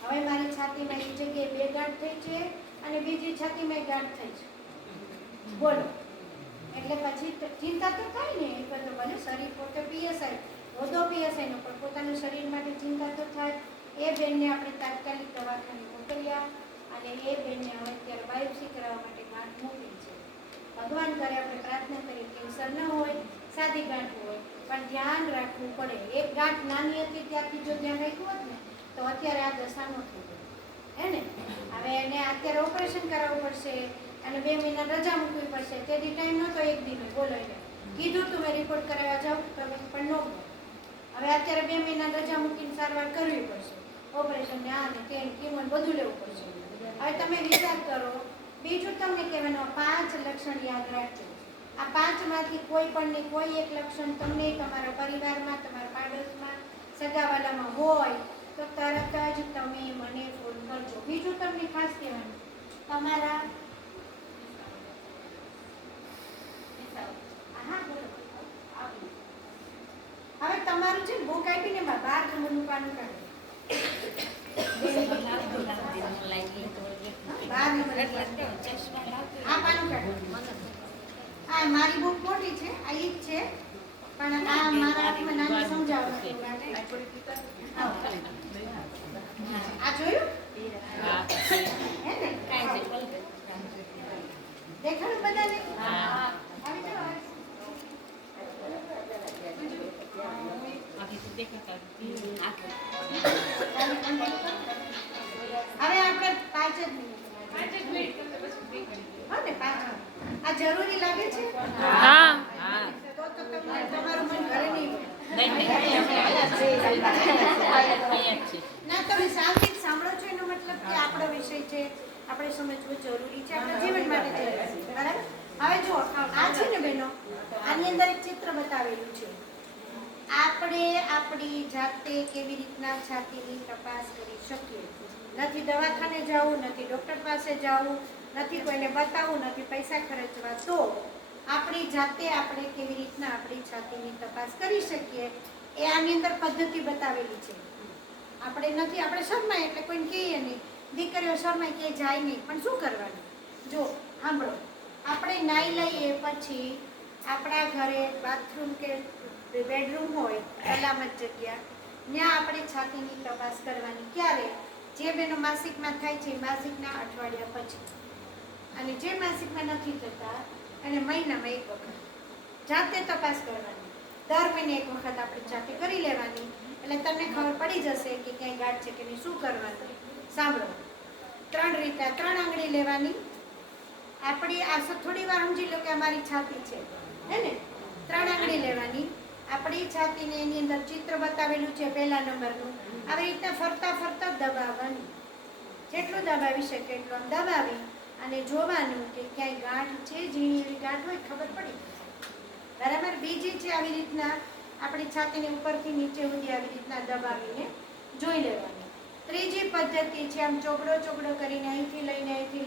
હવે મારી છાતીમાં એક જગ્યાએ 2 ગાંઠ થઈ છે અને બીજી છાતીમાં ગાંઠ થઈ છે. બોલો, એટલે પછી ચિંતા તો થાય ને. એ તો ભલે શરીર પોતે પીએસઆઈ, હોદો પીએસઆઈનો, પણ પોતાના શરીર માટે ચિંતા તો થાય. એ બેનને આપણે તાત્કાલિક દવાખાને મોકલ્યા અને એ બેનને હવે અત્યારે બાયોપ્સી કરાવવા માટે ગાંઠ મોકલી છે. ભગવાન કરે, આપણે પ્રાર્થના કરીએ કેન્સર ન હોય, સાદી ગાંઠ હોય, પણ ધ્યાન રાખવું પડે. એક ગાંઠ નાની હતી ત્યારથી જો ધ્યાન રાખ્યું હોત ને તો અત્યારે આ દશા ન થઈ ગઈ હે ને. હવે એને અત્યારે ઓપરેશન કરાવવું પડશે અને 2 મહિના રજા મૂકવી પડશે. તેથી ટાઈમ નહોતો એક દિને. બોલો, એને કીધું તું મેં રિપોર્ટ કરાવવા જાઉં તમે, પણ ન ગયો. હવે અત્યારે 2 મહિના રજા મૂકીને સારવાર કરવી પડશે. ઓપરેશન ને આ ને તે કિમો બધું લેવું પડશે. હવે તમે વિચાર કરો. બીજું તમને કહેવાનું, 5 લક્ષણ યાદ રાખજો. આ 5માંથી કોઈ પણની કોઈ એક લક્ષણ તમને તમારા પરિવારમાં, તમારા પાડોશમાં, સગાવાલામાં હોય તો તરત જ તમે મને ફોન કરજો. બીજું તમને ખાસ કહેવાનું, તમારા હવે તમારું છે બુક આપીને 12 નંબરનું પાનું કાઢો. 12 નંબર આ પાનું કાઢો. આ મારી બુક મોટી છે, આ ઈ જ છે, પણ આ મારા હાથમાં નાની સમજાવવા આ જોયું હે ને? દેખાડું બધાને? આવી જાઓ. હવે આપણે 5 જ મિનિટ હા ને 5. આ જરૂરી લાગે છે? હા. તો તમારું મન ઘરે નહીં હોય. ના, તમે શાંતિથી સાંભળો છો એનો મતલબ કે આપણો વિષય છે, આપણે સમજવું જરૂરી છે, આપણા જીવન માટે જરૂરી છે. બરાબર? હવે જુઓ, આ છે ને બહેનો, આની અંદર એક ચિત્ર બતાવેલું છે. આપણે આપણી જાતે કેવી રીતના છાતીની તપાસ કરી શકીએ. નથી દવાખાને જવું, નથી ડૉક્ટર પાસે જવું, નથી કોઈને બતાવવું, નથી પૈસા ખર્ચવા. તો આપણી જાતે આપણે કેવી રીતના આપણી છાતીની તપાસ કરી શકીએ એ આની અંદર પદ્ધતિ બતાવેલી છે. આપણે નથી, આપણે શરમાય એટલે કોઈને કહીએ નહીં. દીકરીઓ શરમાય કે જાય નહીં, પણ શું કરવાનું? જો સાંભળો, આપણે નાહી લઈએ પછી આપણા ઘરે બાથરૂમ કે બેડરૂમ હોય, સલામત જગ્યા, ત્યાં આપણે છાતીની તપાસ કરવાની. ક્યારે? જે બેનો માસિકમાં થાય છે માસિકના અઠવાડિયા પછી, અને જે માસિકમાં નથી થતા અને મહિનામાં 1 વખત જાતે તપાસ કરવાની. દર મહિને 1 વખત આપણે જાતે કરી લેવાની. એટલે તમને ખબર પડી જશે કે ક્યાંય ગાંઠ છે કે નહીં, શું કરવાનું. સાંભળો, 3 રીતે 3 આંગળી લેવાની. આપણી આ થોડી વાર સમજી લો કે અમારી છાતી છે હે ને. 3 આંગળી લેવાની. આપણી છાતીને એની અંદર ચિત્ર બતાવેલું છે 1લા નંબરનું. આવી રીતના ફરતા ફરતા દબાવવાનું. જેટલું દબાવી શકે એટલું દબાવી અને જોવાનું કે ક્યાંય ગાંઠ છે, ઝીણી એવી ગાંઠ હોય ખબર પડી. બરાબર? બીજી છે આવી રીતના આપણી છાતીની ઉપરથી નીચે સુધી આવી રીતના દબાવીને જોઈ લેવાની. ત્રીજી પદ્ધતિ છે આમ ચોગડો ચોગડો કરીને અહીંથી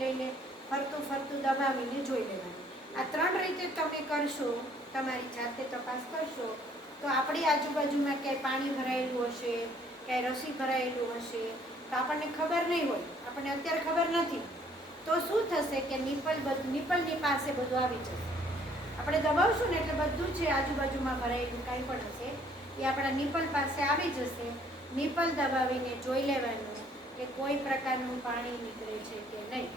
લઈને ફરતું ફરતું દબાવીને જોઈ લેવાની. આ 3 રીતે તમે કરશો, તમારી જાતે તપાસ કરશો, તો આપણી આજુબાજુમાં ક્યાંય પાણી ભરાયેલું હશે, ક્યાંય રસી ભરાયેલું હશે તો આપણને ખબર નહીં હોય, આપણને અત્યારે ખબર નથી, તો શું થશે કે નિપલની પાસે બધું આવી જશે. આપણે દબાવશું ને એટલે બધું છે આજુબાજુમાં ભરાયેલું કાંઈ પણ હશે એ આપણા નિપલ પાસે આવી જશે. નિપલ દબાવીને જોઈ લેવાનું કે કોઈ પ્રકારનું પાણી નીકળે છે કે નહીં.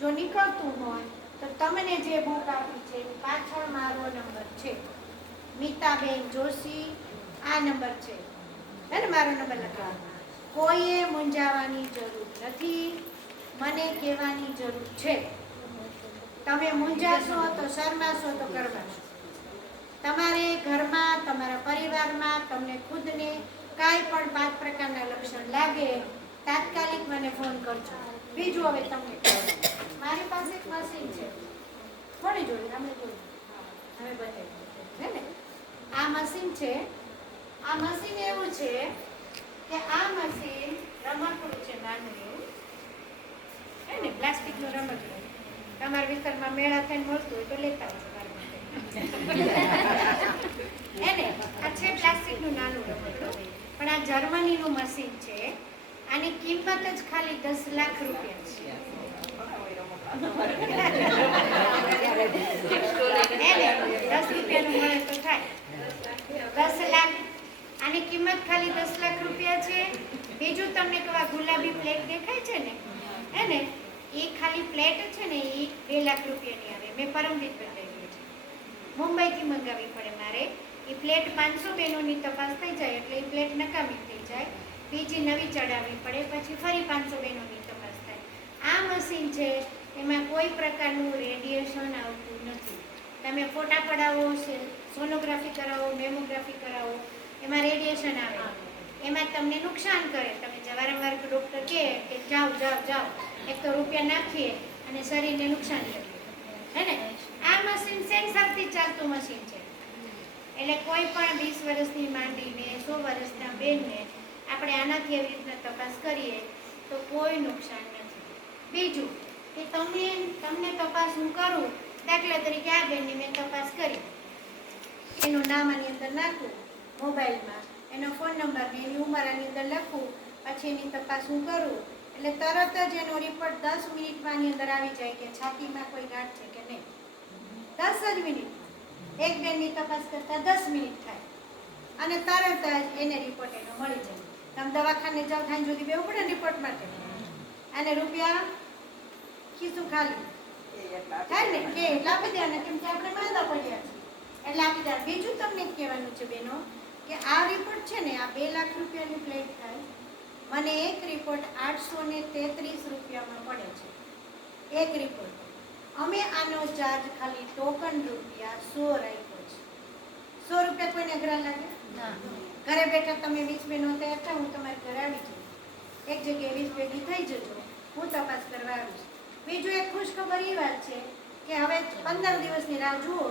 જો નીકળતું હોય તો તમને જે બુક આપી છે પાછળ મારો નંબર છે, મીતાબેન જોશી, આ નંબર છે હે ને, મારો નંબર લખાવો. કોઈએ મૂંઝાવાની જરૂર નથી, મને કહેવાની જરૂર છે. તમે મૂંઝાશો તો શરમાશો તો કરવાશો. તમારે ઘરમાં, તમારા પરિવારમાં તમને ખુદને કાંઈ પણ 5 પ્રકારના લક્ષણ લાગે, તાત્કાલિક મને ફોન કરજો. બીજું હવે તમને કહું, મારી પાસે એક મશીન છે. કોની જોડે? અમે જોડે અમે બતાવી હે ને. આ મશીન છે. આ મશીન એવું છે કે આ મશીન રમકડું છે નાનું હે ને, પ્લાસ્ટિકનું રમકડું. તમારા વિસ્તારમાં મેળા થઈને મળતું હોય તો લેતા આવજો મારા માટે. એને આ છે પ્લાસ્ટિકનું નાનું રમકડું, પણ આ જર્મનીનું મશીન છે. આની કિંમત જ ખાલી 10 લાખ રૂપિયા છે. એને 10 રૂપિયાનું મળે તો થાય 10 લાખ. આની કિંમત ખાલી 10 લાખ રૂપિયા છે. બીજું તમને કહું, આ ગુલાબી પ્લેટ દેખાય છે ને, એને એ ખાલી પ્લેટ છે ને એ 2 લાખ રૂપિયાની આવે. મેં પરમદીપ બતાવી છે, મુંબઈથી મંગાવી પડે મારે. એ પ્લેટ 500 બહેનોની તપાસ થઈ જાય એટલે એ પ્લેટ નકામી થઈ જાય, બીજી નવી ચડાવવી પડે, પછી ફરી 500 બહેનોની તપાસ થાય. આ મશીન છે એમાં કોઈ પ્રકારનું રેડિયેશન આવતું નથી. તમે ફોટા પડાવો, સોનોગ્રાફી કરાવો, મેમોગ્રાફી કરાવો, એમાં રેડિયેશન આવે, એમાં તમને નુકસાન કરે. તમે વારંવાર ડૉક્ટર કહે કે જાઓ જાઓ જાઓ, એક તો રૂપિયા નાખીએ અને શરીરને નુકસાન કરીએ, હે ને. આ મશીન સેન્સરથી ચાલતું મશીન છે, એટલે કોઈ પણ 20 વર્ષની માંડીને 100 વર્ષના બેનને આપણે આનાથી એવી રીતના તપાસ કરીએ તો કોઈ નુકસાન નથી. બીજું કે તમને તપાસ હું કરું, દાખલા તરીકે આ બેનની મેં તપાસ કરી, એનું નામ આની અંદર નાખું મોબાઈલમાં, એનો ફોન નંબર ને એની ઉંમર આની અંદર લખું, પછી એની તપાસ હું કરું એટલે તરત જ એનો રિપોર્ટ 10 મિનિટમાં આની અંદર આવી જાય કે છાતીમાં કોઈ ગાંઠ છે કે નહીં. 10 જ મિનિટ. એક બેનની તપાસ કરતા 10 મિનિટ થાય અને તરત જ એને રિપોર્ટ એનો મળી જાય. તમે દવાખાને જાઓ થાય સુધી બેવું પડે રિપોર્ટ માટે, અને રૂપિયા ખીસું ખાલી થાય ને કે એટલા આપી દેવાના, કેમ કે આપણે માંદા પડ્યા છીએ એટલે આપી દેવા. બીજું તમને કહેવાનું છે બહેનો કે આ રિપોર્ટ છે ને આ 2 લાખ રૂપિયાની પ્લેટ થાય, મને એક રિપોર્ટ 833 રૂપિયામાં પડે છે એક રિપોર્ટ. અમે આનો ચાર્જ ખાલી ટોકન રૂપિયા 100 રાખ્યો છે. 100 રૂપિયા કોઈને અઘરા લાગે? ઘરે બેઠા તમે 20 બહેનો તૈયાર થાય, હું તમારે ઘરે આવી જઈશ, એક જગ્યાએ 20 ભેગી થઈ જજો, હું તપાસ કરવા આવીશ. બીજું એક ખુશખબર એ વાત છે કે હવે 15 દિવસની રાહ જુઓ,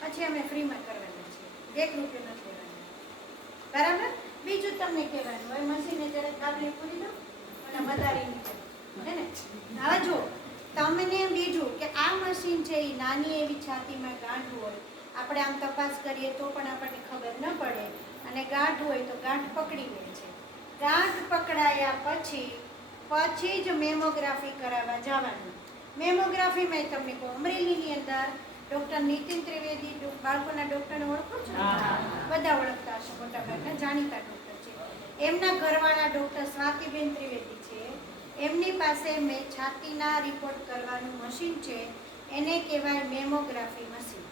પછી અમે ફ્રીમાં કરવાના છીએ, 1 રૂપિયો નથી લેવાના, બરાબર. બીજું તમને કહેવાનું હોય, મશીને જ્યારે કાબલી પૂરી દો અને વધારીને હે ને. હવે જો તમને બીજું કે આ મશીન છે એ નાની એવી છાતીમાં ગાંઠ હોય, આપણે આમ તપાસ કરીએ તો પણ આપણને ખબર ન પડે, અને ગાંઠ હોય તો ગાંઠ પકડી લે છે. ગાંઠ પકડાયા પછી જ મેમોગ્રાફી કરાવવા જવાનું. મેમોગ્રાફીમાં તમને કહું, અમરેલીની અંદર ડૉક્ટર નીતિન ત્રિવેદી, બાળકોના ડૉક્ટરને ઓળખો છો? બધા ઓળખતા હશે, મોટાભાગના જાણીતા ડૉક્ટર છે. એમના ઘરવાળા ડૉક્ટર સ્વાતિબેન ત્રિવેદી છે, એમની પાસે મેં છાતીના રિપોર્ટ કરવાનું મશીન છે, એને કહેવાય મેમોગ્રાફી મશીન.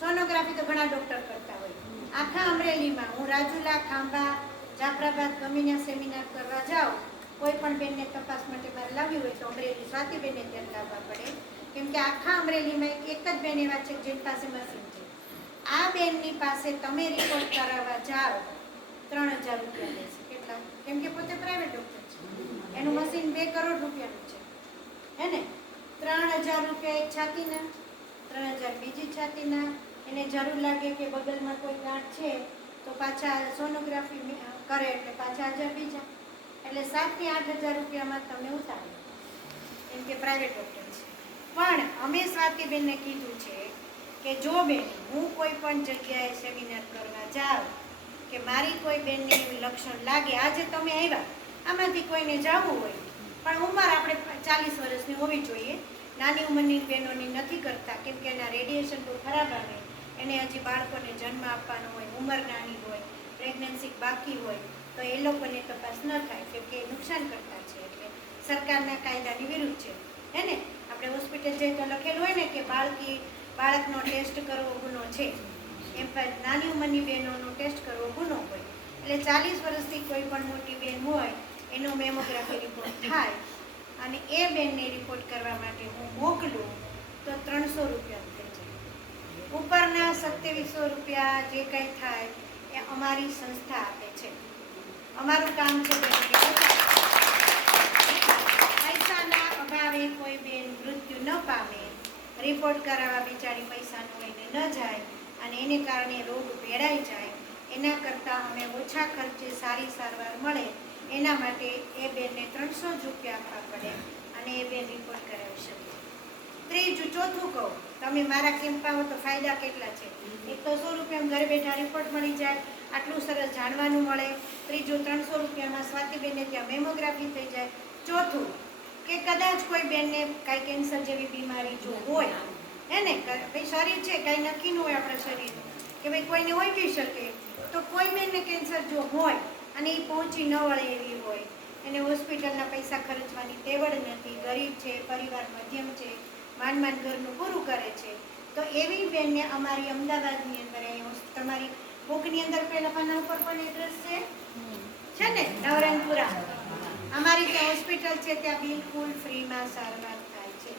સોનોગ્રાફી તો ઘણા ડૉક્ટર કરતા હોય. આખા અમરેલીમાં હું રાજુલા, ખાંભા, જાફરાબાદ ગમીના સેમિનાર કરવા જાઉં, કોઈ પણ બેનને તપાસ માટે બહાર લાવી હોય તો અમરેલી સ્વાતિબેનને ત્યાં લાવવા પડે, કેમ કે આખા અમરેલીમાં એક જ બેન એવા છે જેની પાસે મશીન છે. આ બેનની પાસે તમે રિપોર્ટ કરાવવા જાઓ 3000 રૂપિયા લેશે. કેટલા? કેમ કે પોતે પ્રાઇવેટ ડૉક્ટર છે, એનું મશીન 2 કરોડ રૂપિયાનું છે, હે ને. 3000 રૂપિયા એક છાતીના, 3000 બીજી છાતીના. એને જરૂર લાગે કે બગલમાં કોઈ ગાંઠ છે તો પાછા સોનોગ્રાફી કરે એટલે પાછા 1000 બીજા, એટલે 7 થી 8000 રૂપિયામાં તમે ઉતારો, કેમ કે પ્રાઇવેટ ડૉક્ટર છે. પણ અમે સ્વાતિબેનને કીધું છે કે જો બેન હું કોઈ પણ જગ્યાએ સેમિનાર કરવા જાઉં કે મારી કોઈ બેનને એવું લક્ષણ લાગે, આજે તમે આવ્યા, આમાંથી કોઈને જવું હોય પણ ઉંમર આપણે 40 વર્ષની હોવી જોઈએ, નાની ઉંમરની બહેનોની નથી કરતા, કેમ કે એના રેડિયેશન બહુ ખરાબ આવે, એને હજી બાળકોને જન્મ આપવાનો હોય, ઉંમર નાની હોય, પ્રેગ્નન્સી બાકી હોય તો એ લોકોને તપાસ ન થાય, કેમ કે એ નુકસાન કરતા છે, એટલે સરકારના કાયદાની વિરુદ્ધ છે, હે ને. આપણે હોસ્પિટલ જઈએ તો લખેલું હોય ને કે બાળકનો ટેસ્ટ કરવો ગુનો છે, એમ નાની ઉંમરની બહેનોનો ટેસ્ટ કરવો ગુનો હોય. એટલે 40 વર્ષથી કોઈ પણ મોટી બહેન હોય એનો મેમોગ્રાફી રિપોર્ટ થાય અને એ બેનને રિપોર્ટ કરવા માટે હું મોકલું તો 300 રૂપિયા થઈ જાય. ઉપરના 2700 રૂપિયા જે કંઈ થાય એ અમારી સંસ્થા આપે છે. અમારું કામ છે પૈસાના અભાવે કોઈ બેન મૃત્યુ ન પામે, રિપોર્ટ કરાવવા બિચારી પૈસાનું લઈને ન જાય અને એને કારણે રોગ ભેળાઈ જાય, એના કરતાં અમે ઓછા ખર્ચે સારી સારવાર મળે એના માટે એ બેનને 300 જ રૂપિયા આપવા પડે અને એ બેન રિપોર્ટ કરાવી શકે. ત્રીજું ચોથું કહું, તમે મારા કેમ્પમાં આવો તો ફાયદા કેટલા છે. એક તો 100 રૂપિયામાં ઘરે બેઠા રિપોર્ટ મળી જાય, આટલું સરસ જાણવાનું મળે. ત્રીજું 300 રૂપિયામાં સ્વાતિબેનને ત્યાં મેમોગ્રાફી થઈ જાય. ચોથું કે કદાચ કોઈ બેનને કાંઈ કેન્સર જેવી બીમારી જો હોય, હે ને, ભાઈ શરીર છે, કાંઈ નક્કી ન હોય આપણા શરીરનું, કે ભાઈ કોઈને હોય બી શકે, તો કોઈ બેનને કેન્સર જો હોય અને એ પહોંચી ન વળે એવી હોય, એને હોસ્પિટલના પૈસા ખર્ચવાની તેવડ નથી, ગરીબ છે, પરિવાર મધ્યમ છે, માંડ માંડ ઘરનું પૂરું કરે છે, તો એવી બેનને અમારી અમદાવાદની અંદર તમારી બુકની અંદર પહેલા પાના ઉપર પણ એડ્રેસ છે ને, નવરંગપુરા. અમારી ત્યાં હોસ્પિટલ છે, ત્યાં બિલકુલ ફ્રીમાં સારવાર થાય છે.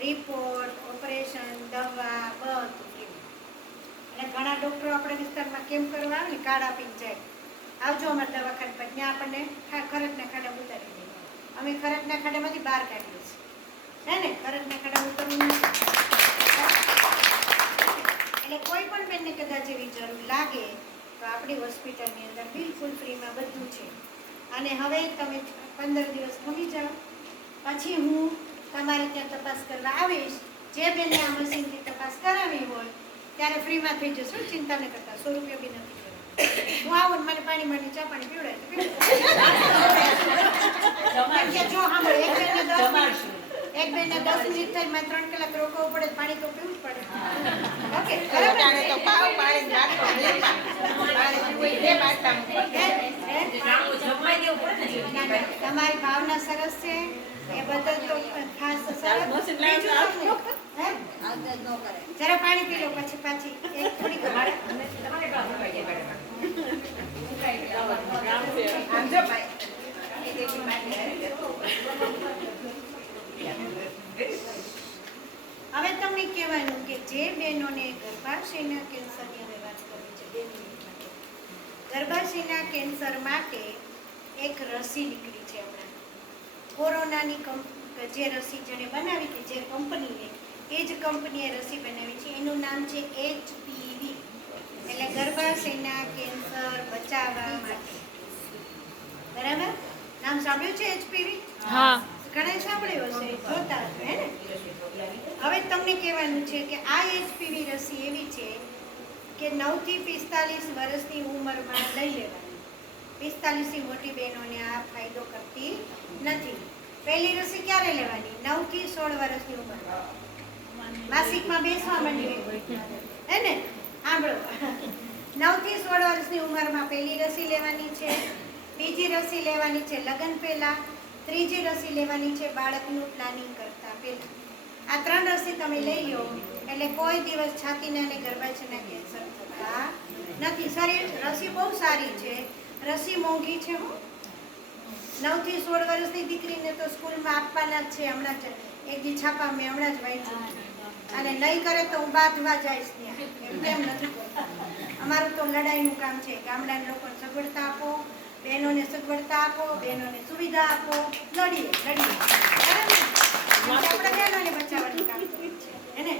રિપોર્ટ, ઓપરેશન, દવા બધું ફ્રી. અને ઘણા ડૉક્ટરો આપણા વિસ્તારમાં કેમ કરવા આવે ને, કાર્ડ આપીને જાય, આવજો અમારા દવાખાને પર, ત્યાં આપણને ખરચના ખાડા ઉતારી દઈએ. અમે ખરચના ખાડામાંથી બહાર કાઢીએ છીએ, હે ને, ખરચના ખાડા ઉતરવું નથી. એટલે કોઈ પણ બેનને કદાચ એવી જરૂર લાગે તો આપણી હોસ્પિટલની અંદર બિલકુલ ફ્રીમાં બધું છે. અને હવે તમે 15 દિવસ ખમી જાઓ, પછી હું તમારે ત્યાં તપાસ કરવા આવીશ. જે બેને આ મશીનથી તપાસ કરાવી હોય ત્યારે ફ્રીમાં થઈ જશે, ચિંતા નહીં કરતા, 100 રૂપિયા બી નથી કરતા. હું આવું ને મને પાણી માંડી ચા પાણી પીવડાય જો સાંભળો, એક બેને 10 મિનિટ થાય, મારે 3 કલાક રોકવું પડે, પાણી તો પીવું જ પડે. ઓકે, તમારી ભાવના સરસ છે, એ બદલ તો ખાસ સરસ. જરા પાણી પી લો, પછી પાછી એક થોડીક હવે તમને કહેવાનું કે જે બહેનોને ગર્ભાશયના કેન્સરની હવે વાત કરવી છે, 2 મિનિટ માટે. ગર્ભાશયના કેન્સર માટે એક રસી નીકળી છે હમણાં. કોરોનાની જે રસી જેને બનાવી હતી, જે કંપનીએ, એ જ કંપનીએ રસી બનાવી છે. એનું નામ છે HPV, એટલે ગર્ભાશયના કેન્સર બચાવવા માટે. બરાબર, નામ સાંભળ્યું છે HPV? હા, ઘણા સાંભળ્યું હશે, જોતા હશે, હે ને. હવે તમને કહેવાનું છે કે આ HPV રસી એવી છે કે 9 થી 45 વર્ષની ઉંમરમાં લઈ લેવાની. 45 થી મોટી બહેનોને આ ફાયદો કરતી નથી. પહેલી રસી ક્યારે લેવાની? 9 થી 16 વર્ષની ઉંમરમાં. માસિકમાં બેસવા માંડી, હે ને, સાંભળો. 9 થી 16 વર્ષની ઉંમરમાં પહેલી રસી લેવાની છે. બીજી રસી લેવાની છે લગ્ન પહેલા. ત્રીજી રસી લેવાની છે બાળકનું પ્લાનિંગ કરતા પહેલા. આ 3 રસી તમે લઈ લો એટલે કોઈ દિવસ છાતીના અને ગર્ભાશયના કેન્સર થતા નથી. રસી બહુ સારી છે, રસી મોંઘી છે. 9 થી 16 વર્ષની દીકરીને તો સ્કૂલમાં આપવાના જ છે. હમણાં જ એક દી છાપા મેં હમણાં જ વાંચ્યું, અને નહીં કરે તો હું બાંધવા જઈશ ત્યાં. એમ નથી કરતા. અમારું તો લડાઈનું કામ છે. ગામડાના લોકોને સગવડતા આપો, બહેનોને સગવડતા આપો, બહેનોને સુવિધા આપો, લડીએ. બરાબર, આપણે બહેનોને બચાવવાનું કામ કરીએ છીએ, હે ને.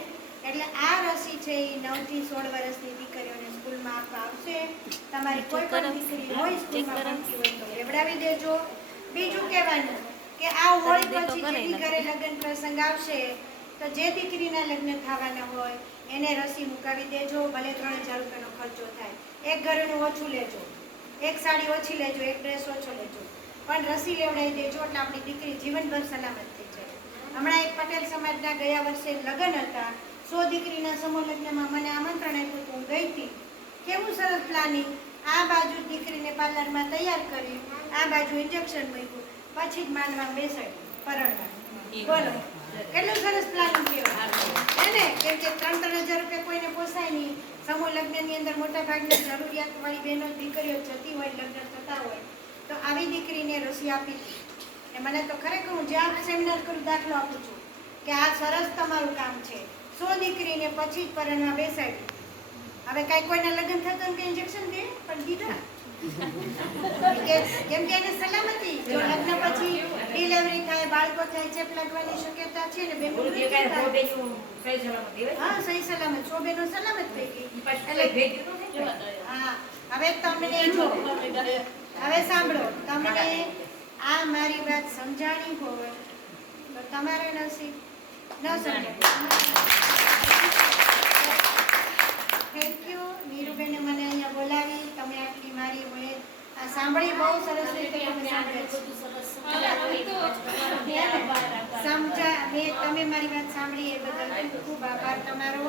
એટલે આ રસી છે એ 9 થી 16 વર્ષની દીકરીઓને સ્કૂલમાં આપવા આવશે. તમારી કોઈ પણ દીકરી હોય સ્કૂલમાં ભણતી હોય તો લેવડાવી દેજો. બીજું કહેવાનું કે આ હોળી પછી જેની ઘરે લગ્ન પ્રસંગ આવશે તો જે દીકરીના લગ્ન થવાના હોય એને રસી મુકાવી દેજો. ભલે 3000 રૂપિયાનો ખર્ચો થાય, એક ઘરનું ઓછું લેજો, એક સાડી ઓછી લેજો, એક ડ્રેસ ઓછો લેજો, પણ રસી લેવડાવી દેજો એટલે આપણી દીકરી જીવનભર સલામત થઈ જાય. હમણાં એક પટેલ સમાજના ગયા વર્ષે લગ્ન હતા, 100 દીકરીના સમૂહ લગ્નમાં મને આમંત્રણ આપ્યું, હું ગઈ હતી. કેવું સરસ પ્લાનિંગ! આ બાજુ દીકરીને પાર્લરમાં તૈયાર કરી, આ બાજુ ઇન્જેક્શન મૂક્યું, પછી જ માંડવા બેસાડી પરણવા. બોલો કેટલું સરસ પ્લાનિંગ કહેવાય, હે ને. કેમ કે 3,000 રૂપિયા કોઈને પોસાય નહીં. સમૂહ લગ્નની અંદર મોટા ભાગની જરૂરિયાતવાળી બહેનો દીકરીઓ જતી હોય, લગ્ન થતા હોય, તો આવી દીકરીને રસી આપી હતી. અને મને તો ખરેખર, હું જ્યાં સેમિનાર કરું દાખલો આપું છું કે આ સરસ તમારું કામ છે. 100 દીકરીને પછી જ પરણવા બેસાડી. હવે કાંઈ કોઈના લગ્ન થતા કે ઇન્જેક્શન દે, પણ દીધા. કેમ કે એને સલામતી, જો લગ્ન પછી ડિલિવરી થાય, બાળકો થાય, ચેપ લાગવાની શક્યતા છે ને. હા, સહી સલામત 100 બહેનો સલામત થઈ ગઈ. હા, હવે તમને હવે સાંભળો, તમને આ મારી વાત સમજાણી હોય તો તમારા નસીબ. થેન્ક યુ નીરુબેને મને અહીંયા બોલાવી. તમે આટલી મારી હોય આ સાંભળી બહુ સરસ રીતે તમે તમે મારી વાત સાંભળી એ બદલ ખૂબ ખૂબ આભાર તમારો.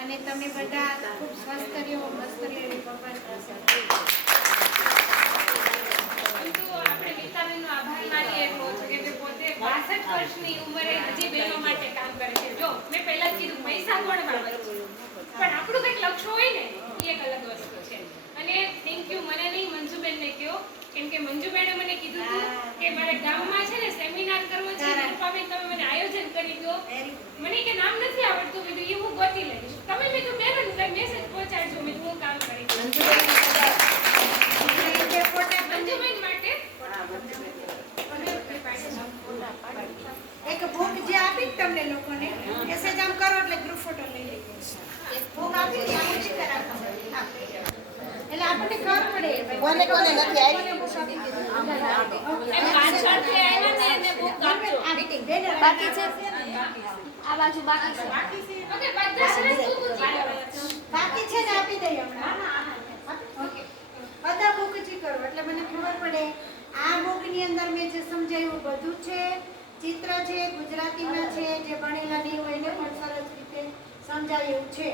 અને તમે બધા ખૂબ સ્વસ્થ રહ્યો, મસ્ત રહ્યો એવી ભગવાન પ્રાર્થના. આપણે વિતાબેનનો આભાર માનીએ કે પોતે 62 વર્ષની ઉંમરે હજી બહેનો માટે કામ કરે છે. જો મેં પહેલા જ કીધું પૈસા કોણ બાબત છે, પણ આપણું કંઈક લક્ષ્ય હોય ને એ એક અલગ વસ્તુ છે. અને થેન્ક યુ મને નહીં મંજુબેનને કહો, કેમ કે મંજુબેને મને કીધું હતું કે મારે ગામમાં છે ને સેમિનાર કરવો છે. રૂપાબેન તમે મને આયોજન કરી દો. મને કે નામ નથી આવડતું, મેં કીધું એ હું ગોતી લઈશ. તમે મેં કીધું બેન કઈ મેસેજ પહોંચાડજો, મેં હું કામ કરીશ. મંજુબેન માટે એક બુક જે આપી તમને લોકોને મેસેજ આમ કરો એટલે ગ્રુપ ફોટો લઈ લઈએ. બુક આપી એટલે આપણને ખબર પડે કોને કોને નથી આવી. બાકી છે આ બાજુ બાકી છે. ઓકે બધા સરસ બાકી છે ને આપી દઈએ હમણાં. ઓકે બધા બુક જી કરો એટલે મને ખબર પડે. આ બુકની અંદર મેં જે સમજાવ્યું બધું છે. ચિત્ર છે, ગુજરાતીમાં છે, જે ભણેલા નહીં હોય એને પણ સરસ રીતે સમજાયું છે.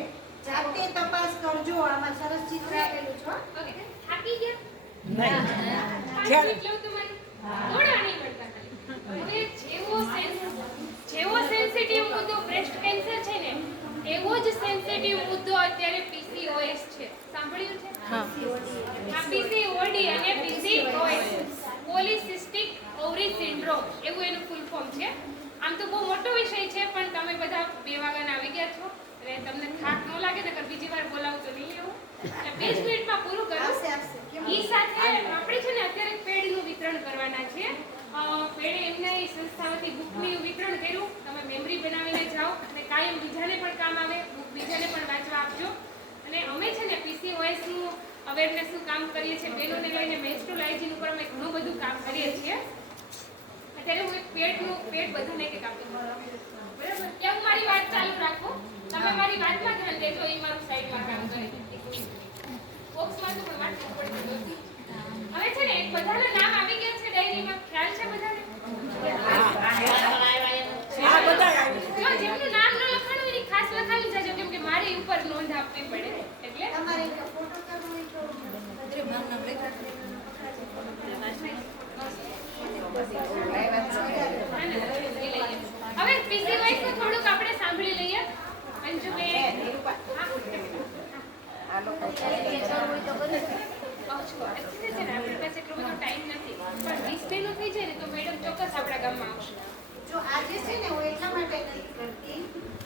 જાતે તપાસ કરજો, આમાં સરસ ચિત્ર આપેલું છે. ઓકે થાકી ગયા નહીં લઉં તમારી થોડા નહીં પડતા. હવે જેવો સેન્સિટિવ મુદ્દો બ્રેસ્ટ કેન્સર છે ને એવો જ સેન્સિટિવ મુદ્દો અત્યારે PCOS છે. સાંભળ્યું છે? હા PCOD અને PCOS પોલિસિસ્ટિક ઓવરી સિન્ડ્રોમ એવું એનું ફૂલ ફોર્મ છે. આમ તો બહુ મોટો વિષય છે, પણ તમે બધા 2 વાગ્યાના આવી ગયા છો એટલે તમને થાક ન લાગે ને બીજી વાર બોલાવું તો નહીં એવું. એટલે 20 મિનિટમાં પૂરું કરું. ઈ સાથે આપણે છે ને અત્યારે પેડનું વિતરણ કરવાના છે. પેડે એમને સંસ્થાઓથી બુકનું વિતરણ કર્યું. તમે મેમરી બનાવીને જાઓ અને કાયમ બીજાને પણ કામ આવે, બુક બીજાને પણ વાંચવા આપજો. અને અમે છે ને PCOS નું અવેરનેસનું કામ કરીએ છીએ. બહેનોને લઈને મેન્સ્ટ્રુઅલ હાઇજીન ઉપર અમે ઘણું બધું કામ કરીએ છીએ. અત્યારે હું એક પેડ બધાને એક આપી દઉં. બરાબર? ત્યાં હું મારી વાત ચાલુ રાખું, તમે મારી વાતમાં ધ્યાન દેજો. એ મારું સાઈડમાં કામ કરે. બોક્સમાં તો કોઈ વાત ન પડી. હવે છે ને એક બધાના નામ આવી ગયા છે ડાયરીમાં. ખ્યાલ છે બધાને? હા બધા. જો જેમનું નામ ન લખાણું હોય એ ખાસ લખાવી જાજો, કેમ કે મારે ઉપર નોંધ આપવી પડે. એટલે તમારે ફોટો કરવો હોય તો હવે PCOS નું થોડુંક આપણે સાંભળી લઈએ. અંજુબેન આપણી પાસે એટલો બધો ટાઈમ નથી, પણ 20 બહેનો થઈ જાય ને તો મેડમ ચોક્કસ આપણા ગામમાં આવશે. જો આજે છે ને હું એટલા માટે નથી કરતી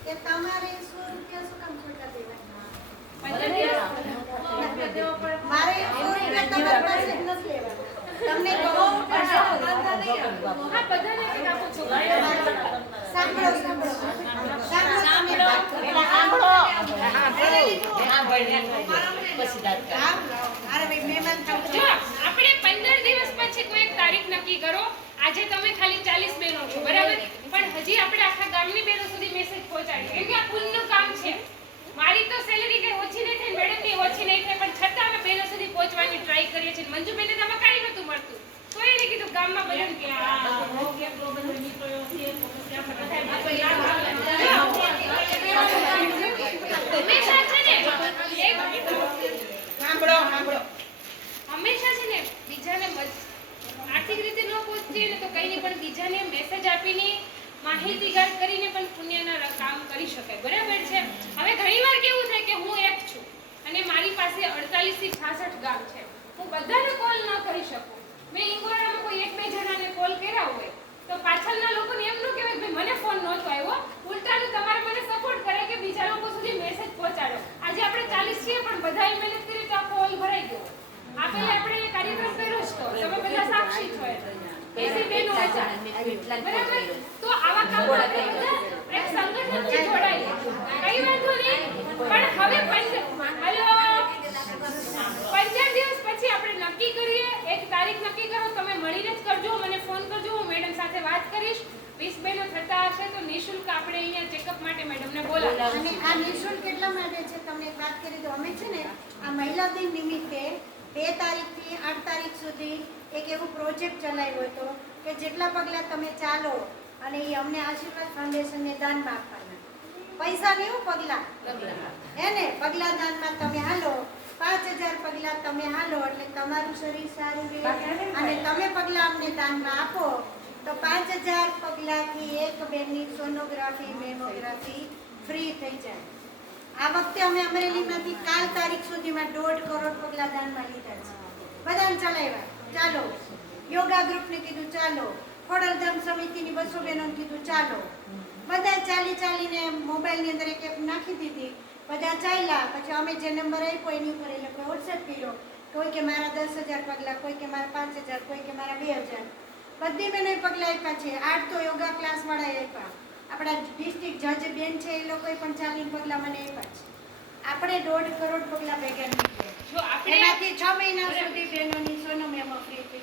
કે તમારે 100 રૂપિયા શું કામ ખોટા દેવાના. 15 દિવસ મારે 100 રૂપિયા તમારી પાસે જ નથી લેવાના. તમને કહો પડશે. હા બધાને એક આપું છું. સાંભળો અરે ભાઈ મહેમાન જો આપણે 15 દિવસ પછી કોઈ એક તારીખ નક્કી કરો. આજે તમે ખાલી 40 બહેનો છો બરાબર, પણ હજી આપણે આખા ગામની બહેનો સુધી મેસેજ પહોંચાડીએ, કેમ કે આ પુણ્યનું કામ છે. મારી તો સેલેરી કઈ ઓછી નહીં થાય, મેડમની ઓછી નહીં થાય, પણ છતાં અમે બહેનો સુધી પહોંચવાની ટ્રાય કરીએ છીએ. મંજુબેનને તો આમાં કાંઈ નહોતું મળતું, તો એને કીધું ગામમાં બધાને કે હંમેશા છે ને હંમેશા છે ને બીજાને આર્થિક રીતે ન પહોંચીએ ને તો કઈ નહીં, પણ બીજાને મેસેજ આપીને માહિતીગાર કરીને પણ પુણ્યના કામ કરી શકાય. બરાબર છે? હવે ઘણીવાર કેવું થાય કે હું એક છું અને મારી પાસે 48 થી 66 ગામ છે, હું બધાને કોલ ન કરી શકું. મેં ઇન્ગોરામાં કોઈ 1-2 જણાને કોલ કર્યા હોય તો પાછળના લોકોને એમ ન કહેવાય કે મને ફોન નહોતો આવ્યો, ઉલટાનું તમારે મને સપોર્ટ કરે કે બીજા લોકો સુધી મેસેજ પહોંચાડો. આજે આપણે 40 છીએ પણ બધાએ મહેનત કરી તો આ કોલ ભરાઈ ગયો. આ પહેલા આપણે કાર્યક્રમ કર્યો જ તો તમે બધા સાક્ષી છો. બરાબર? તો આવા કામ આપણે બધા એક સંગઠનથી જોડાઈએ. કઈ વાંધો નહીં, પણ હવે 15 દિવસ પછી આપણે નક્કી કરીએ, એક તારીખ નક્કી કરો. તમે મળીને જ કરજો, મને ફોન કરજો, હું મેડમ સાથે વાત કરીશ. 20 બહેનો થતા હશે તો નિઃશુલ્ક આપણે અહીંયા ચેકઅપ માટે મેડમને બોલાવીશું. અને આ નિઃશુલ્ક એટલા માટે છે, તમને એક વાત કરી દઉં, અમે છે ને આ મહિલા દિન નિમિત્તે 2 તારીખથી 8 તારીખ સુધી એક એવું પ્રોજેક્ટ ચલાવ્યો હતો કે જેટલા પગલાં તમે ચાલો અને એ અમને આશીર્વાદ ફાઉન્ડેશનને દાનમાં આપવાના. પૈસા નહીં હો, પગલાં હે ને, પગલાં દાનમાં તમે હાલો, 5000 પગલાં તમે હાલો એટલે તમારું શરીર સારું રહે. અને તમે પગલાં અમને દાનમાં આપો તો 5000 પગલાંથી એક બેનની સોનોગ્રાફી મેમોગ્રાફી ફ્રી થઈ જાય. આ વખતે અમે અમરેલીમાંથી કાલ તારીખ સુધીમાં 1.5 કરોડ પગલાં દાનમાં લીધા છે. બધાને ચલાવ્યા, ચાલો. યોગા ગ્રુપને કીધું ચાલો, ખોડલધામ સમિતિની 200 બહેનોને કીધું ચાલો. બધા ચાલીને મોબાઈલની અંદર એક એપ નાખી દીધી, બધા ચાલ્યા. પછી અમે જે નંબર આપ્યો એની ઉપર એ લોકો વોટ્સએપ કર્યો, કોઈ કે મારા 10,000 પગલાં, કોઈ કે મારા 5,000, કોઈ કે મારા 2,000. બધી બહેનોએ પગલાં આપ્યા છે. 8 તો યોગા ક્લાસવાળાએ આપ્યા. આપણા ડિસ્ટ્રિક્ટ જજ બેન છે એ લોકોએ પણ ચાલીને પગલાં મને આપ્યા છે. આપણે 1.5 કરોડ પગલાં ભેગા નીકળ્યા. જો આપણે એમાંથી 6 મહિના સુધી બહેનોની સોનો મેમો ફ્રી થઈ.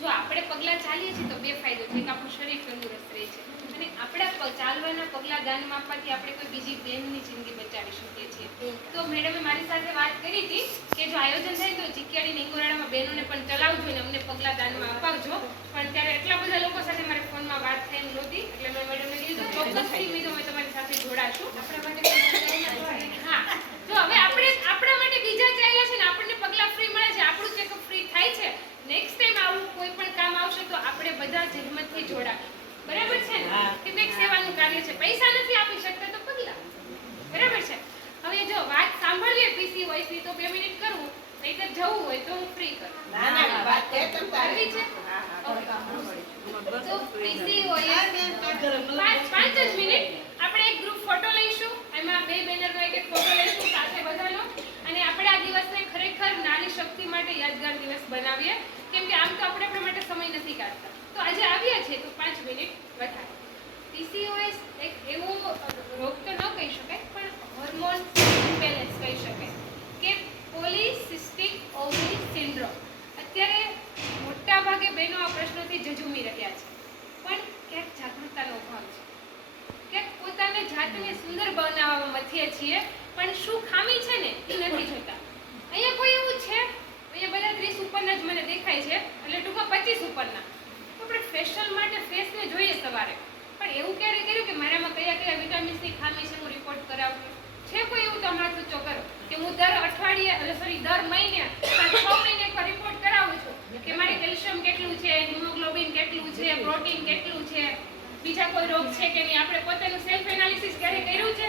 જો આપણે પગલાં ચાલીએ છીએ તો 2 ફાયદો છે. એક આપણું શરીર તંદુરસ્ત રહે છે અને આપણા ચાલવાના પગલાં દાનમાં આપવાથી આપણે કોઈ બીજી બહેનની જિંદગી બચાવી શકીએ છીએ. તો મેડમે મારી સાથે વાત કરી હતી કે જો આયોજન થાય તો ચીકિયાળી નિંગોરાડામાં બહેનોને પણ ચલાવજો અને અમને પગલાં દાનમાં અપાવજો. પણ ત્યારે એટલા બધા લોકો સાથે મારે ફોનમાં વાત થઈ એમ નહોતી એટલે મેં મેડમને કીધું ચોક્કસથી મેં તમારી સાથે જોડાશું. આપણા માટે હા, જો હવે આપણે આપણા માટે બીજા ચાલ્યા છે ને આપણને પગલાં ફ્રી મળે છે, આપણું ચેકઅપ ફ્રી થાય છે. નેક્સ્ટ ટાઈમ આવું કોઈ પણ કામ આવશે તો આપણે બધા જહેમતથી જોડાશું. બરાબર છે ને? કે એક સેવાનું કાર્ય છે. પૈસા નથી આપી શકતા તો પગલાં. બરાબર છે? હવે જો વાત સાંભળીએ PCOS ની તો 2 મિનિટ કરવું, નહીંતર જવું હોય તો હું ફ્રી કરું. વાત કે તમ તારે. કરવી છે? તો PCOS 5 જ મિનિટ આપણે એક ગ્રુપ ફોટો લઈશું, એમાં 2 બેનરનો એક ફોટો લઈશું સાથે બધાનો, અને આપણે આ દિવસને ખરેખર નારી શક્તિ માટે યાદગાર દિવસ બનાવીએ. કેમ કે આમ તો આપણે આપણા માટે સમય નથી કાઢતા, તો આજે આવ્યા છે તો 5 મિનિટ વધારે. PCOS એક એવો રોગ તો ન કહી શકાય પણ હોર્મોન ઇમ્બેલેન્સ કહી શકાય કે પોલિસિસ્ટિક ઓવરી સિન્ડ્રોમ. અત્યારે મોટા ભાગે બહેનો આ પ્રશ્નોથી ઝઝૂમી રહ્યા છે, પણ ક્યાંક જાગૃતતાનો અભાવ છે. ક્યાંક પોતાને જાતને સુંદર બનાવવામાં મથીએ છીએ પણ શું ખામી છે ને એ નથી જોતા. અહીંયા કોઈ એવું છે, અહીંયા બધા 30 ઉપરના જ મને દેખાય છે, એટલે ટૂંકમાં 25 ઉપરના. આપણે ફેશિયલ માટે ફેસને જોઈએ સવારે, પણ એવું ક્યારે કર્યું કે મારામાં કયા કયા વિટામિન્સની ખામી છે હું રિપોર્ટ કરાવું? છે કોઈ એવું તમારું સૂચો કરો કે હું દર મહિને 6 મહિને એકવાર રિપોર્ટ કરાવું છું કે મારે કેલ્શિયમ કેટલું છે, હિમોગ્લોબિન કેટલું છે, પ્રોટીન કેટલું છે, બીજા કોઈ રોગ છે કે નહીં? આપણે પોતાનું સેલ્ફ એનાલિસિસ ક્યારે કર્યું છે?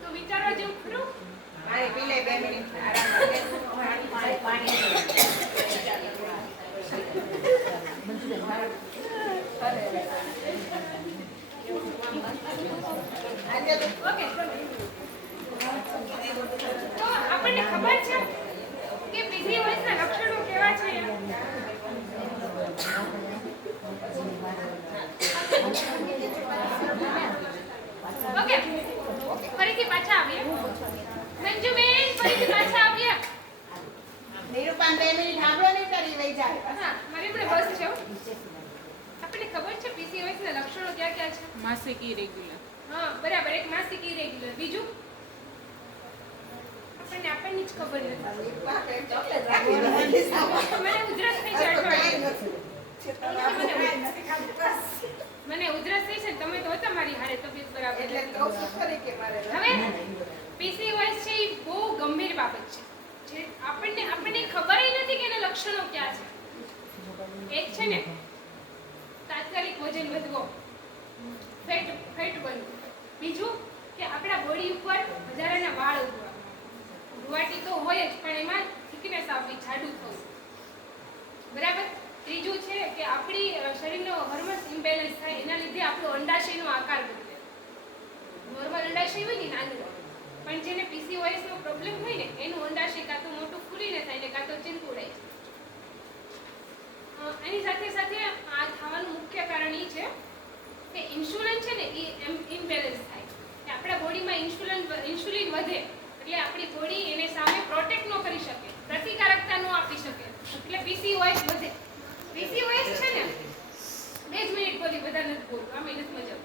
તો વિચારવા જેવું ખરું? મારી પી લે 2 મિનિટ આરામ કરે. પાણી ઓકે. તો આપણને ખબર છે કે PCOS ના લક્ષણો કેવા છે? ઓકે, ફરીથી પાછા આવીએ. મંજુબેન ફરીથી પાછા આવીએ. નિરૂપાન 2 મિનિટ સાંભળો નહીં કરી વઈ જાય. હા, મારી પણ બસ છે હો. આપણને ખબર છે PCOS ના લક્ષણો ક્યાં ક્યાં છે? માસિક ઇરેગ્યુલર. હા, બરાબર. એક માસિક ઇરેગ્યુલર. બીજું? આપણને જ ખબર નથી. ચોકલેટ રાખી દે. મને ઉધરસ થઈ છે અઠવાડિયે. મને ઉધરસ થઈ છે, તમે તો હતા મારી હારે તબિયત બરાબર. એટલે કહું છું ખરી કે મારે હવે PCOS છે એ બહુ ગંભીર બાબત છે જે આપણને ખબર નથી કે એના લક્ષણો ક્યાં છે. એક છે ને તાત્કાલિક વજન વધવો, ફેટ બનવું. બીજું કે આપણા બોડી ઉપર વધારાના વાળ ઉગવા. રૂવાટી તો હોય જ પણ એમાં થિકનેસ આવવી, જાડું થવું. બરાબર. ત્રીજું છે કે આપણી શરીરનો હોર્મોન્સ ઇમ્બેલેન્સ થાય, એના લીધે આપણો અંડાશયનો આકાર બદલે. નોર્મલ અંડાશય હોય ને નાનું, પણ જેને PCOS નો પ્રોબ્લેમ હોય ને એનું અંડાશય કાં તો મોટું ફૂલીને થાય ને કાં તો ચીંકુડાય છે. એની સાથે સાથે આ થવાનું મુખ્ય કારણ એ છે કે ઇન્સ્યુલિન છે ને એ ઇમ્બેલેન્સ થાય કે આપણા બોડીમાં ઇન્સ્યુલિન વધે એટલે આપણી બોડી એને સામે પ્રોટેક્ટ ન કરી શકે, પ્રતિકારકતા ન આપી શકે, એટલે PCOS વધે. PCOS છે ને 2 જ મિનિટ બોલી, બધા નથી બોલવું, આમે નથી મજા.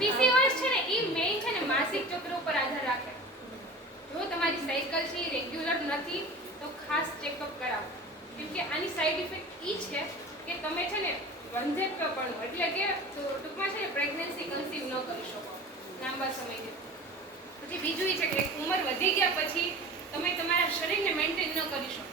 PCOS છે ને એ મેઇન છે ને માસિક ચક્ર ઉપર આધાર રાખે. જો તમારી સાયકલ છે એ રેગ્યુલર નથી તો ખાસ ચેકઅપ કરાવો, કેમ કે આની સાઈડ ઇફેક્ટ એ છે કે તમે છે ને વંધ્યત્વપણું એટલે કે ટૂંકમાં છે ને પ્રેગ્નન્સી કન્સીવ ન કરી શકો લાંબા સમયથી. પછી બીજું એ છે કે ઉંમર વધી ગયા પછી તમે તમારા શરીરને મેન્ટેન ન કરી શકો,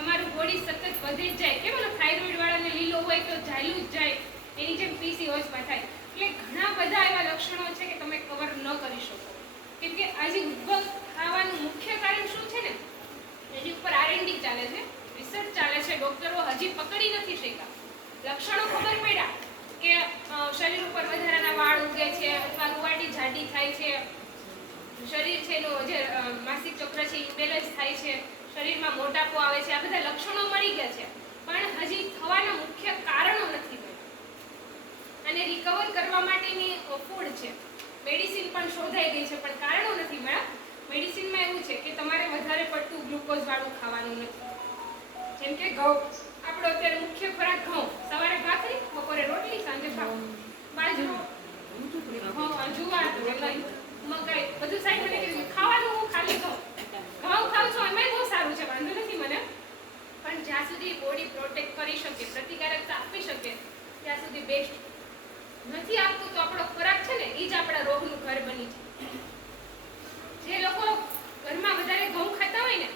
તમારું બોડી સતત વધી જ જાય. કેમ ઓલો થાઇરોઇડ વાળાને લીલો હોય તો ઝાયલું જ જાય, એની જેમ PCOSમાં થાય. એટલે ઘણા બધા એવા લક્ષણો છે કે તમે કવર ન કરી શકો, કેમ કે આજે ઉદ્ભવ થવાનું મુખ્ય કારણ શું છે ને એની ઉપર R&D ચાલે છે, રિસર્ચ ચાલે છે. ડોક્ટરો હજી પકડી નથી શક્યા. લક્ષણો ખબર પડ્યા કે શરીર ઉપર વધારાના વાળ ઉગે છે અથવા રૂવાટી જાડી થાય છે, શરીર છે એનું જે માસિક ચક્ર છે એ બેલેન્સ થાય છે, શરીરમાં મોટાપો આવે છે, આ બધા લક્ષણો મળી ગયા છે, પણ હજી થવાના મુખ્ય કારણો નથી મળ્યા. અને રિકવર કરવા માટેની ફૂડ છે, મેડિસિન પણ શોધાઈ ગઈ છે, પણ કારણો નથી મળ્યા. મેડિસિનમાં એવું છે કે તમારે વધારે પડતું ગ્લુકોઝ વાળું ખાવાનું નથી, જેમ કે ઘઉં. આપણો અત્યારે મુખ્ય ખોરાક ઘઉં, સવારે ભાખરી, બપોરે રોટલી, સાંજે ભાત, બાજરો, જુવાર, મકાઈ, બધું સાઈડ ખાવાનું. હું ખાલી ઘઉં ખાઉં છું, એમાંય બહુ સારું છે, વાંધો નથી મને, પણ જ્યાં સુધી બોડી પ્રોટેક્ટ કરી શકે, પ્રતિકારકતા આપી શકે ત્યાં સુધી બેસ્ટ. નથી આપતું તો આપણો ખોરાક છે ને એ જ આપણા રોગનું ઘર બની છે. જે લોકો ઘરમાં વધારે ઘઉં ખાતા હોય ને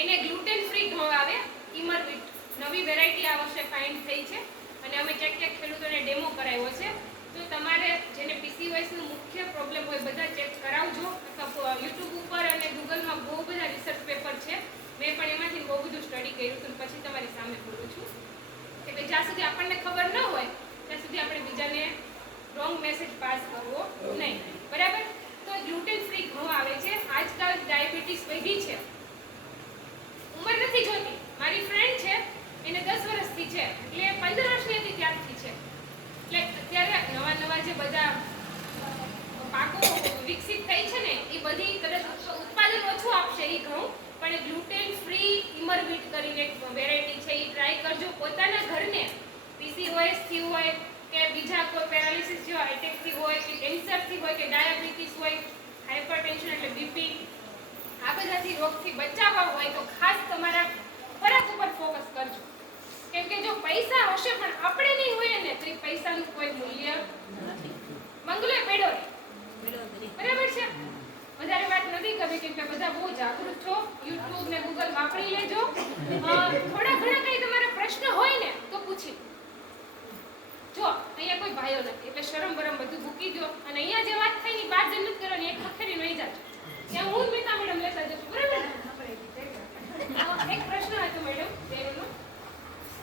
એને ગ્લુટેન ફ્રી ઘઉં આવે, ઇમરવીટ નવી વેરાયટી આ વર્ષે ફાઇન્ડ થઈ છે અને અમે ક્યાંક ખેડૂતોને ડેમો કરાવ્યો છે. તો તમારે જેને PCOS નો મુખ્ય પ્રોબ્લેમ હોય બધા ચેક કરાવજો, અથવા યુટ્યુબ ઉપર અને ગૂગલમાં બહુ બધા રિસર્ચ પેપર છે. મેં પણ એમાંથી બહુ બધું સ્ટડી કર્યું હતું, પછી તમારી સામે બોલું છું કે જ્યાં સુધી આપણને ખબર ન હોય ત્યાં સુધી આપણે બીજાને રોંગ મેસેજ પાસ કરવો નહીં, બરાબર? તો ગ્લુટેન ફ્રી ઘઉં આવે છે. આજકાલ ડાયાબિટીસ વધી છે, ઉંમર નથી જોતી. મારી ફ્રેન્ડ છે એને 10 વર્ષથી છે, એટલે 15 વર્ષની હતી ત્યારથી છે. એટલે અત્યારે નવા જે બધા પાકો વિકસિત થઈ છે ને એ બધી તરત ઉત્પાદન ઓછું આપશે એ ઘઉં, પણ ગ્લુટેન ફ્રી ઇમરવીટ કરીને એક વેરાયટી છે, એ ટ્રાય કરજો. પોતાના ઘરને PCOS થી હોય કે બીજા કોઈ પેરાલિસિસ જેવા એટેકથી હોય કે કેન્સરથી હોય કે ડાયાબિટીસ હોય, હાઇપરટેન્શન એટલે બીપી, આ બધાથી રોગથી બચાવવા હોય તો ખાસ તમારા ખોરાક ઉપર ફોકસ કરજો. કેમ કે જો પૈસા હશે પણ આપણે નહીં હોય ને તો પૈસાનું કોઈ મૂલ્ય નથી. મંગલો પેડો રે, બરાબર છે? વધારે વાત નથી કરવી કેમ કે બધા બહુ જાગૃત છો. યુટ્યુબ ને ગૂગલ વાપરી લેજો. થોડા ઘણા કઈ તમારા પ્રશ્ન હોય ને તો પૂછી જો. અહીંયા કોઈ ભાઈઓ નથી એટલે શરમ બરમ બધું મૂકી દો અને અહીંયા જે વાત થઈ ની બહાર જ નથી કરવાની, એક ખખેરી નહીં જાજો. ત્યાં હું મેતા મેડમ લેતા જશું, બરાબર? એક પ્રશ્ન હતો મેડમ બેનનો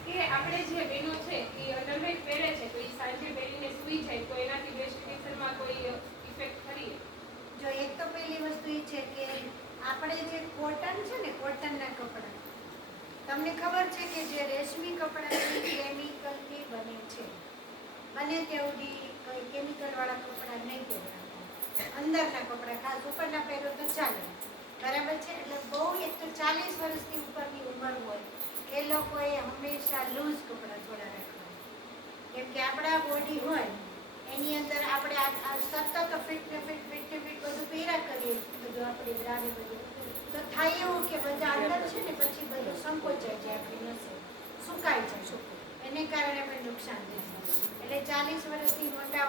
કે આપણે જે બેનો છે એ અંડરવેર પહેરે છે તો એ સાંજે પહેરીને સૂઈ જાય તો એનાથી બ્રેસ્ટ કેન્સરમાં કોઈ ઇફેક્ટ ખરી? જો એક તો પહેલી વસ્તુ એ છે કે આપણે જે કોટન છે ને, કોટનના કપડાં, તમને ખબર છે કે જે રેશમી કપડાં કેમિકલથી બને છે, બને તેવડી કોઈ કેમિકલવાળા કપડાં નહીં પહેરવાના. અંદરના કપડાં ખાસ, ઉપરના પહેરો તો ચાલે, બરાબર છે? એટલે બહુ એક તો 40 વર્ષથી ઉપરની ઉંમર હોય એ લોકોએ હંમેશા લૂઝ કપડાં થોડા રાખવાના, કેમ કે આપણા બોડી હોય એની અંદર આપણે સતત ફિટ બધું પહેર્યા કરીએ, બધું આપણે દ્રાવે બધું, તો થાય એવું કે બધા અંદર છે ને પછી બધું સંકોચાઈ જાય, આપણી નસો સુકાઈ જાય, એને કારણે આપણે નુકસાન થાય. એટલે 40 વર્ષથી મોટા